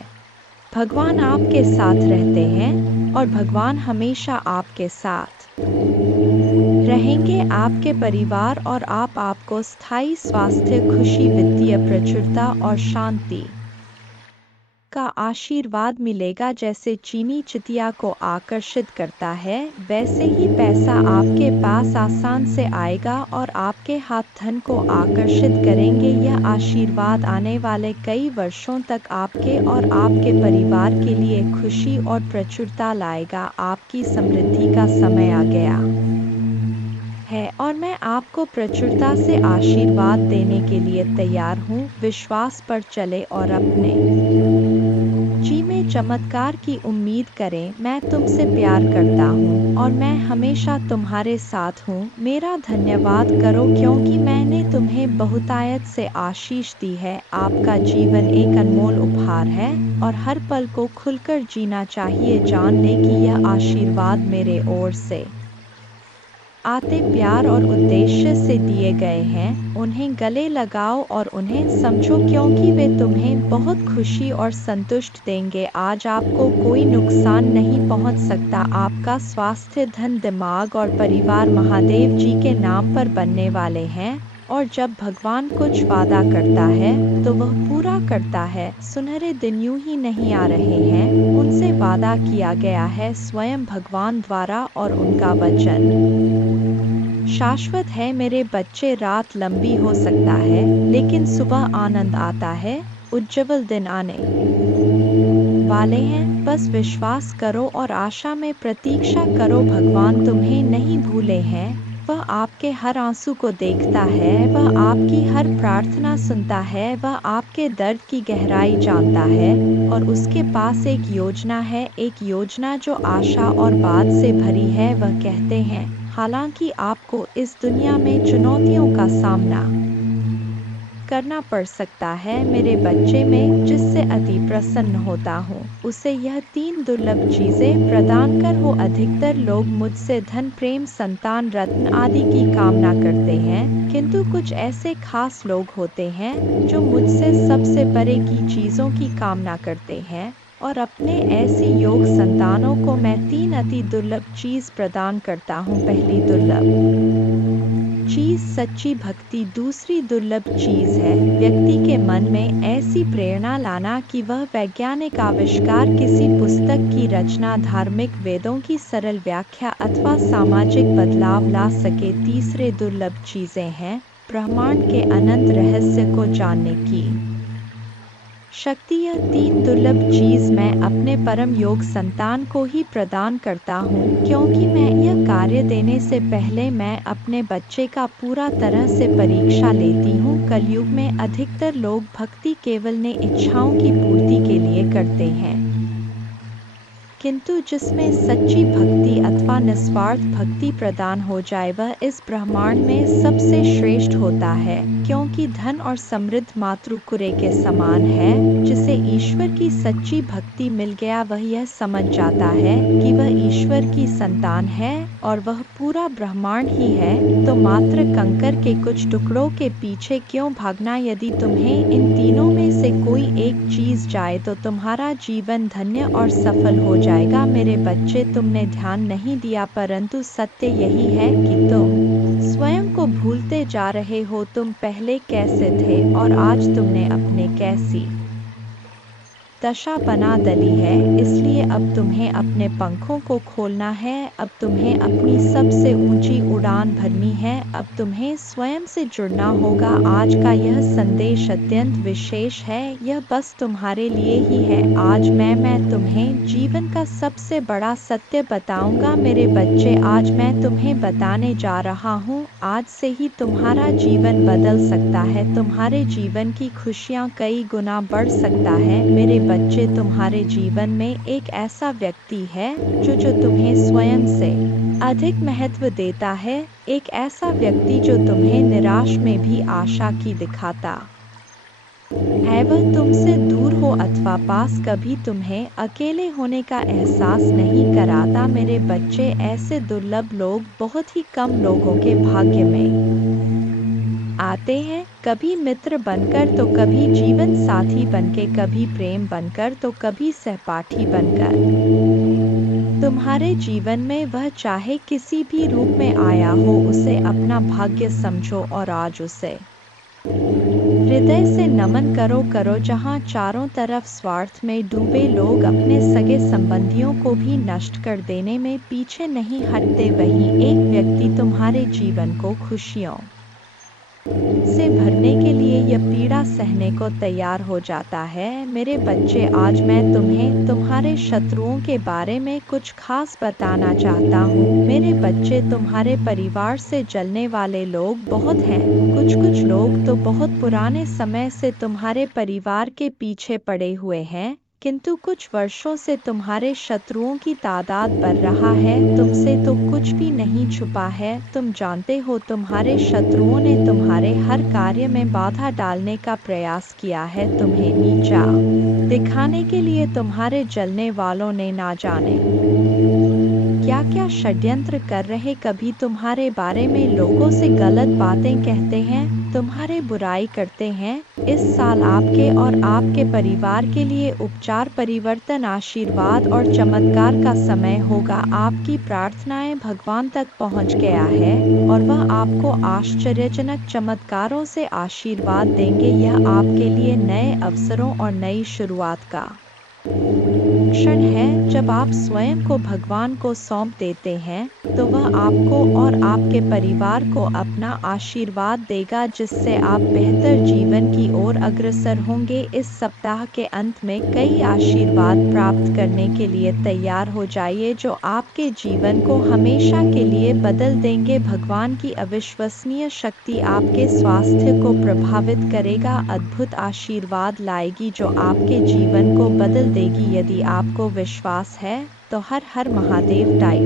भगवान आपके साथ रहते हैं और भगवान हमेशा आपके साथ रहेंगे। आपके परिवार और आपको स्थायी स्वास्थ्य, खुशी, वित्तीय प्रचुरता और शांति का आशीर्वाद मिलेगा। जैसे चीनी चिटिया को आकर्षित करता है, वैसे ही पैसा आपके पास आसान से आएगा और आपके हाथ धन को आकर्षित करेंगे। यह आशीर्वाद आने वाले कई वर्षों तक आपके और आपके परिवार के लिए खुशी और प्रचुरता लाएगा। आपकी समृद्धि का समय आ गया है और मैं आपको प्रचुरता से आशीर्वाद देने के लिए तैयार हूँ। विश्वास पर चले और अपने जी में चमत्कार की उम्मीद करें। मैं तुमसे प्यार करता हूँ और मैं हमेशा तुम्हारे साथ हूँ। मेरा धन्यवाद करो क्योंकि मैंने तुम्हें बहुतायत से आशीष दी है। आपका जीवन एक अनमोल उपहार है और हर पल को खुलकर जीना चाहिए। जान ले कि यह आशीर्वाद मेरे ओर से आते प्यार और उद्देश्य से दिए गए हैं। उन्हें गले लगाओ और उन्हें समझो क्योंकि वे तुम्हें बहुत खुशी और संतुष्ट देंगे। आज आपको कोई नुकसान नहीं पहुंच सकता। आपका स्वास्थ्य, धन, दिमाग और परिवार महादेव जी के नाम पर बनने वाले हैं और जब भगवान कुछ वादा करता है तो वह पूरा करता है। सुनहरे दिन यूं ही नहीं आ रहे हैं, उनसे वादा किया गया है स्वयं भगवान द्वारा और उनका वचन शाश्वत है। मेरे बच्चे, रात लंबी हो सकता है लेकिन सुबह आनंद आता है। उज्जवल दिन आने वाले हैं। बस विश्वास करो और आशा में प्रतीक्षा करो। भगवान तुम्हें नहीं भूले हैं। वह आपके हर आंसू को देखता है, वह आपकी हर प्रार्थना सुनता है, वह आपके दर्द की गहराई जानता है और उसके पास एक योजना है, एक योजना जो आशा और बाद से भरी है। वह कहते हैं, हालांकि आपको इस दुनिया में चुनौतियों का सामना करना पड़ सकता है, मेरे बच्चे, में जिससे अति प्रसन्न होता हूँ उसे यह 3 दुर्लभ चीजें प्रदान कर हो। अधिकतर लोग मुझसे धन, प्रेम, संतान, रत्न आदि की कामना करते हैं, किंतु कुछ ऐसे खास लोग होते हैं जो मुझसे सबसे परे की चीजों की कामना करते हैं और अपने ऐसी योग संतानों को मैं 3 अति दुर्लभ चीज प्रदान करता हूँ। पहली दुर्लभ चीज सच्ची भक्ति। दूसरी दुर्लभ चीज है व्यक्ति के मन में ऐसी प्रेरणा लाना कि वह वैज्ञानिक आविष्कार, किसी पुस्तक की रचना, धार्मिक वेदों की सरल व्याख्या अथवा सामाजिक बदलाव ला सके। तीसरे दुर्लभ चीजें हैं ब्रह्मांड के अनंत रहस्य को जानने की शक्ति। यह 3 दुर्लभ चीज मैं अपने परम योग संतान को ही प्रदान करता हूँ क्योंकि मैं यह कार्य देने से पहले मैं अपने बच्चे का पूरा तरह से परीक्षा लेती हूँ। कलयुग में अधिकतर लोग भक्ति केवल ने इच्छाओं की पूर्ति के लिए करते हैं, किंतु जिसमें सच्ची भक्ति अथवा निस्वार्थ भक्ति प्रदान हो जाए वह इस ब्रह्मांड में सबसे श्रेष्ठ होता है। क्योंकि धन और समृद्ध मातृकुरे के समान है। जिसे ईश्वर की सच्ची भक्ति मिल गया वह यह समझ जाता है कि वह ईश्वर की संतान है और वह पूरा ब्रह्मांड ही है। तो मात्र कंकर के कुछ टुकड़ों के पीछे क्यों भागना। यदि तुम्हें इन तीनों में से कोई एक चीज जाए तो तुम्हारा जीवन धन्य और सफल हो जाएगा। मेरे बच्चे, तुमने ध्यान नहीं दिया परंतु सत्य यही है कि तुम स्वयं को भूलते जा रहे हो। तुम पहले कैसे थे और आज तुमने अपने कैसी दशा बना डाली है। इसलिए अब तुम्हें अपने पंखों को खोलना है, अब तुम्हें अपनी सबसे ऊंची उड़ान भरनी है, अब तुम्हें स्वयं से जुड़ना होगा। आज का यह संदेश अत्यंत विशेष है, यह बस तुम्हारे लिए ही है। आज मैं तुम्हें जीवन का सबसे बड़ा सत्य बताऊंगा। मेरे बच्चे, आज मैं तुम्हें बताने जा रहा हूँ, आज से ही तुम्हारा जीवन बदल सकता है, तुम्हारे जीवन की खुशियाँ कई गुना बढ़ सकता है। मेरे बच्चे, तुम्हारे जीवन में एक ऐसा व्यक्ति है जो तुम्हें स्वयं से अधिक महत्व देता है, एक ऐसा व्यक्ति जो तुम्हें निराश में भी आशा की दिखाता है वह तुमसे दूर हो अथवा पास, कभी तुम्हें अकेले होने का एहसास नहीं कराता। मेरे बच्चे, ऐसे दुर्लभ लोग बहुत ही कम लोगों के भाग्य में आते हैं, कभी मित्र बनकर तो कभी जीवन साथी बनके, कभी प्रेम बनकर तो कभी सहपाठी बनकर। तुम्हारे जीवन में वह चाहे किसी भी रूप में आया हो, उसे अपना भाग्य समझो और आज उसे हृदय से नमन करो। जहाँ चारों तरफ स्वार्थ में डूबे लोग अपने सगे संबंधियों को भी नष्ट कर देने में पीछे नहीं हटते, वहीं एक व्यक्ति तुम्हारे जीवन को खुशियों से भरने के लिए यह पीड़ा सहने को तैयार हो जाता है। मेरे बच्चे, आज मैं तुम्हें तुम्हारे शत्रुओं के बारे में कुछ खास बताना चाहता हूँ। मेरे बच्चे, तुम्हारे परिवार से जलने वाले लोग बहुत हैं। कुछ लोग तो बहुत पुराने समय से तुम्हारे परिवार के पीछे पड़े हुए हैं, किंतु कुछ वर्षों से तुम्हारे शत्रुओं की तादाद बढ़ रहा है। तुमसे तो कुछ भी नहीं छुपा है। तुम जानते हो, तुम्हारे शत्रुओं ने तुम्हारे हर कार्य में बाधा डालने का प्रयास किया है। तुम्हें नीचा दिखाने के लिए तुम्हारे जलने वालों ने ना जाने क्या क्या षड्यंत्र कर रहे। कभी तुम्हारे बारे में लोगों से गलत बातें कहते हैं, तुम्हारे बुराई करते हैं। इस साल आपके और आपके परिवार के लिए उपचार, परिवर्तन, आशीर्वाद और चमत्कार का समय होगा। आपकी प्रार्थनाएं भगवान तक पहुंच गया है और वह आपको आश्चर्यजनक चमत्कारों से आशीर्वाद देंगे। यह आपके लिए नए अवसरों और नई शुरुआत का क्षण है। जब आप स्वयं को भगवान को सौंप देते हैं, तो वह आपको और आपके परिवार को अपना आशीर्वाद देगा, जिससे आप बेहतर जीवन की ओर अग्रसर होंगे। इस सप्ताह के अंत में कई आशीर्वाद प्राप्त करने के लिए तैयार हो जाइए, जो आपके जीवन को हमेशा के लिए बदल देंगे। भगवान की अविश्वसनीय शक्ति आपके स्वास्थ्य को प्रभावित करेगा, अद्भुत आशीर्वाद लाएगी जो आपके जीवन को बदल देगी। यदि आपको विश्वास है तो हर हर महादेव टाइप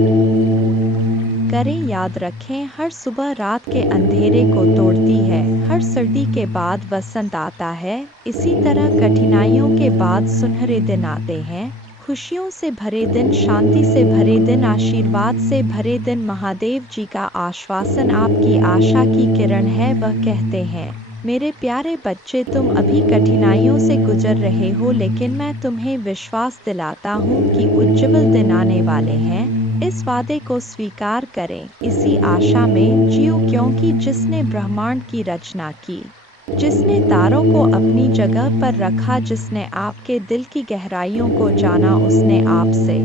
करें। याद रखें, हर सुबह रात के अंधेरे को तोड़ती है, हर सर्दी के बाद वसंत आता है। इसी तरह कठिनाइयों के बाद सुनहरे दिन आते हैं, खुशियों से भरे दिन, शांति से भरे दिन, आशीर्वाद से भरे दिन। महादेव जी का आश्वासन आपकी आशा की किरण है। वह कहते हैं, मेरे प्यारे बच्चे, तुम अभी कठिनाइयों से गुजर रहे हो, लेकिन मैं तुम्हें विश्वास दिलाता हूँ कि उज्ज्वल दिन आने वाले हैं। इस वादे को स्वीकार करें, इसी आशा में जियो, क्योंकि जिसने ब्रह्मांड की रचना की, जिसने तारों को अपनी जगह पर रखा, जिसने आपके दिल की गहराइयों को जाना, उसने आपसे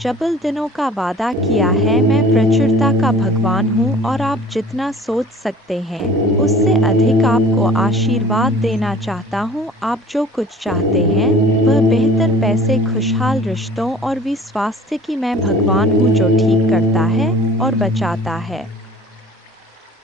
जबल दिनों का वादा किया है। मैं प्रचुरता का भगवान हूँ और आप जितना सोच सकते हैं उससे अधिक आपको आशीर्वाद देना चाहता हूँ। आप जो कुछ चाहते हैं वह बेहतर पैसे, खुशहाल रिश्तों और भी स्वास्थ्य की मैं भगवान हूँ जो ठीक करता है और बचाता है,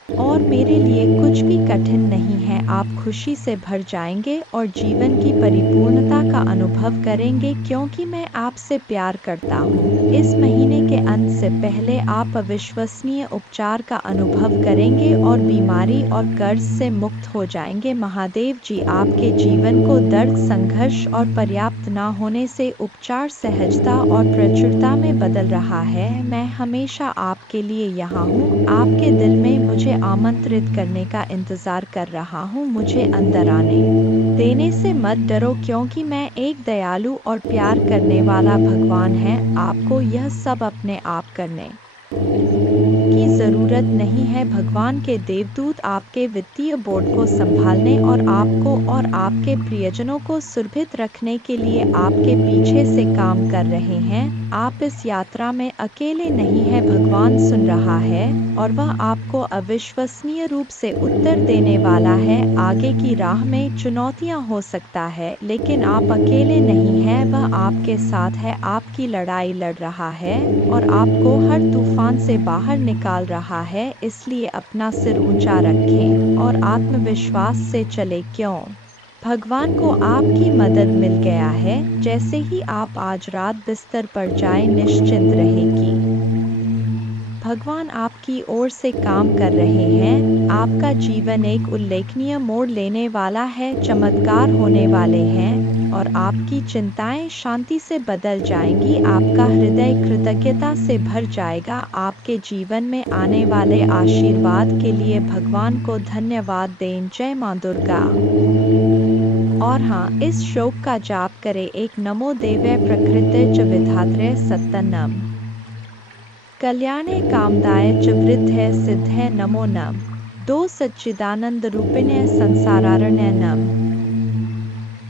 और मेरे लिए कुछ भी कठिन नहीं है। आप खुशी से भर जाएंगे और जीवन की परिपूर्णता का अनुभव करेंगे, क्योंकि मैं आपसे प्यार करता हूँ। इस महीने के अंत से पहले आप अविश्वसनीय उपचार का अनुभव करेंगे और बीमारी और कर्ज से मुक्त हो जाएंगे। महादेव जी आपके जीवन को दर्द, संघर्ष और पर्याप्त न होने से उपचार, सहजता और प्रचुरता में बदल रहा है। मैं हमेशा आपके लिए यहाँ हूँ, आपके दिल में मुझे आमंत्रित करने का इंतजार कर रहा हूँ। मुझे अंदर आने देने से मत डरो, क्योंकि मैं एक दयालु और प्यार करने वाला भगवान है। आपको यह सब अपने आप करने की जरूरत नहीं है। भगवान के देवदूत आपके वित्तीय बोर्ड को संभालने और आपको और आपके प्रियजनों को सुरक्षित रखने के लिए आपके पीछे से काम कर रहे हैं। आप इस यात्रा में अकेले नहीं हैं। भगवान सुन रहा है और वह आपको अविश्वसनीय रूप से उत्तर देने वाला है। आगे की राह में चुनौतियां हो सकता है, लेकिन आप अकेले नहीं हैं। वह आपके साथ है, आपकी लड़ाई लड़ रहा है और आपको हर तूफान से बाहर निकाल रहा है। इसलिए अपना सिर ऊंचा रखें और आत्मविश्वास से चले, क्यों भगवान को आपकी मदद मिल गया है। जैसे ही आप आज रात बिस्तर पर जाएं, निश्चिंत रहें कि भगवान आपकी ओर से काम कर रहे हैं। आपका जीवन एक उल्लेखनीय मोड़ लेने वाला है, चमत्कार होने वाले हैं और आपकी चिंताएं शांति से बदल जाएंगी। आपका हृदय कृतज्ञता से भर जाएगा। आपके जीवन में आने वाले आशीर्वाद के लिए भगवान को धन्यवाद दें। जय मां दुर्गा। और हाँ, इस श्लोक का जाप करें। एक नमो देव्यै प्रकृते च विधात्रे सत्तनम कल्याणे कामदाय च वृद्धे सिद्धे नमो नम। 2 सच्चिदानंद रूपिणे संसारारण्य नम।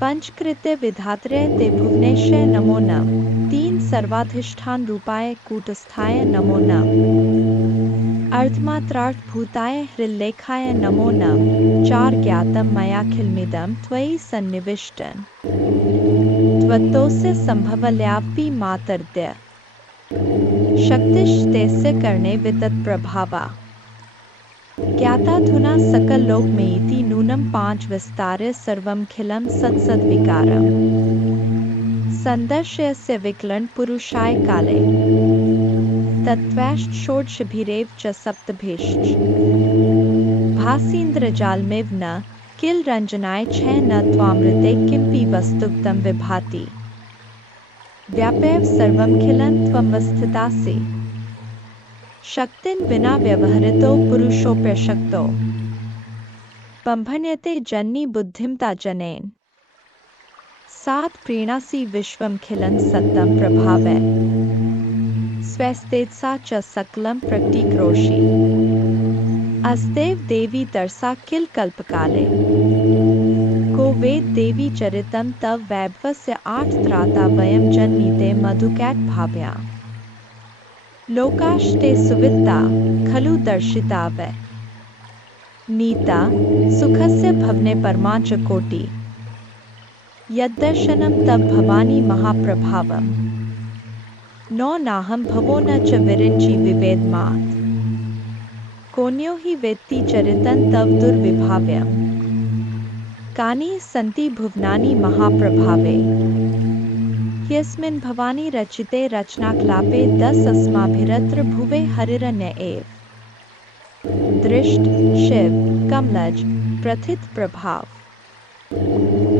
पंचकृत्य विधात्रे ते भुवनेश्वर नमो नम। 3 सर्वाधिष्ठान रूपाय कूटस्थाय नमो नम। अर्धमात्रार्थ भूताय हृल्लेखाय नमो नम। 4 ज्ञातम मयाखिलमिदं त्वयि सन्निविष्टं त्वत्तोस्य संभवल्यापि मातर्द्य शक्तिश्तेस्य कर्णे वितत्प्रभावा ज्ञाताधुना सकललोकमेति नूनं 5 विस्तार्य सर्वमखिलं सत्सद्विकारम् सन्दर्शयस्य विकलं पुरुषाय काले तत्त्वैश्च षोडशभिरेव च सप्तभिश्च भासीन्द्रजालमिव न किल रञ्जनाय छ न त्वामृते किमपि वस्तुक्तं विभाति व्यापैव सर्वमखिलं त्वमवस्थितासि शक्तिं विना व्यवहृतो पुरुषोऽप्यशक्तो बम्भन्यते जननी बुद्धिमता जनेन 7 प्रीणासि विश्वमखिलं सत्तं प्रभावै स्वस्तेजसा च सकलं प्रकटीकरोषि अस्तेव देवी तरसा किल कल्पकाले को वेद देवी चरितं तव वैभवस्य 8 त्राता वयं जन्मीते मधुकैट भाव्या लोकाश्ते सुवित्ता खलु दर्शिता वै नीता सुखस्य भवने परमा च कोटि यद्दर्शनं तव भवानी महाप्रभावम् नो नाहं भवो न च विरिञ्चि विवेदमात् कोन्यो हि वेत्ति चरितं तव दुर्विभाव्यम् कानि सन्ति भुवनानि महाप्रभावे यस्मिन् भवानी रचिते रचनाक्लापे 10 अस्माभिरत्र भुवे हरिरण्य एव दृष्ट शिव कमलज प्रथित प्रभाव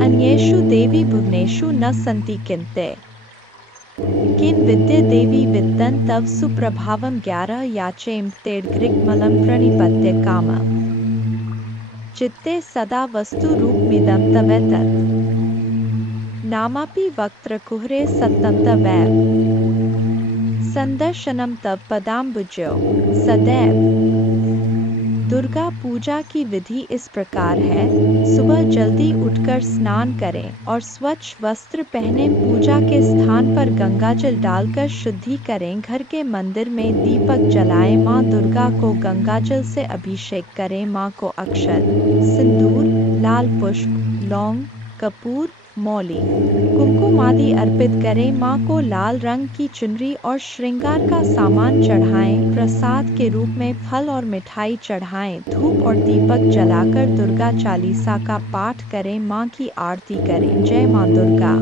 अन्येषु देवी भुवनेषु न सन्ति किन्ते किं विद्ये देवी वित्तं तव सुप्रभावं 11 याचेम तेड्ग्रिग्मलं प्रणिपत्य कामम् चित्ते सदा वस्तु रूपमिदं तवेतत् नामापि वक्त्रकुहरे सत्तं तवैव संदर्शनं तव पदाम्बुजो सदैव। दुर्गा पूजा की विधि इस प्रकार है। सुबह जल्दी उठकर स्नान करें और स्वच्छ वस्त्र पहने पूजा के स्थान पर गंगाजल डालकर शुद्धि करें। घर के मंदिर में दीपक जलाएं। माँ दुर्गा को गंगाजल से अभिषेक करें। माँ को अक्षत सिंदूर लाल पुष्प लौंग कपूर मौली कुमकुम आदि अर्पित करें। माँ को लाल रंग की चुनरी और श्रृंगार का सामान चढ़ाएं। प्रसाद के रूप में फल और मिठाई चढ़ाएं। धूप और दीपक जलाकर दुर्गा चालीसा का पाठ करें। माँ की आरती करें। जय माँ दुर्गा।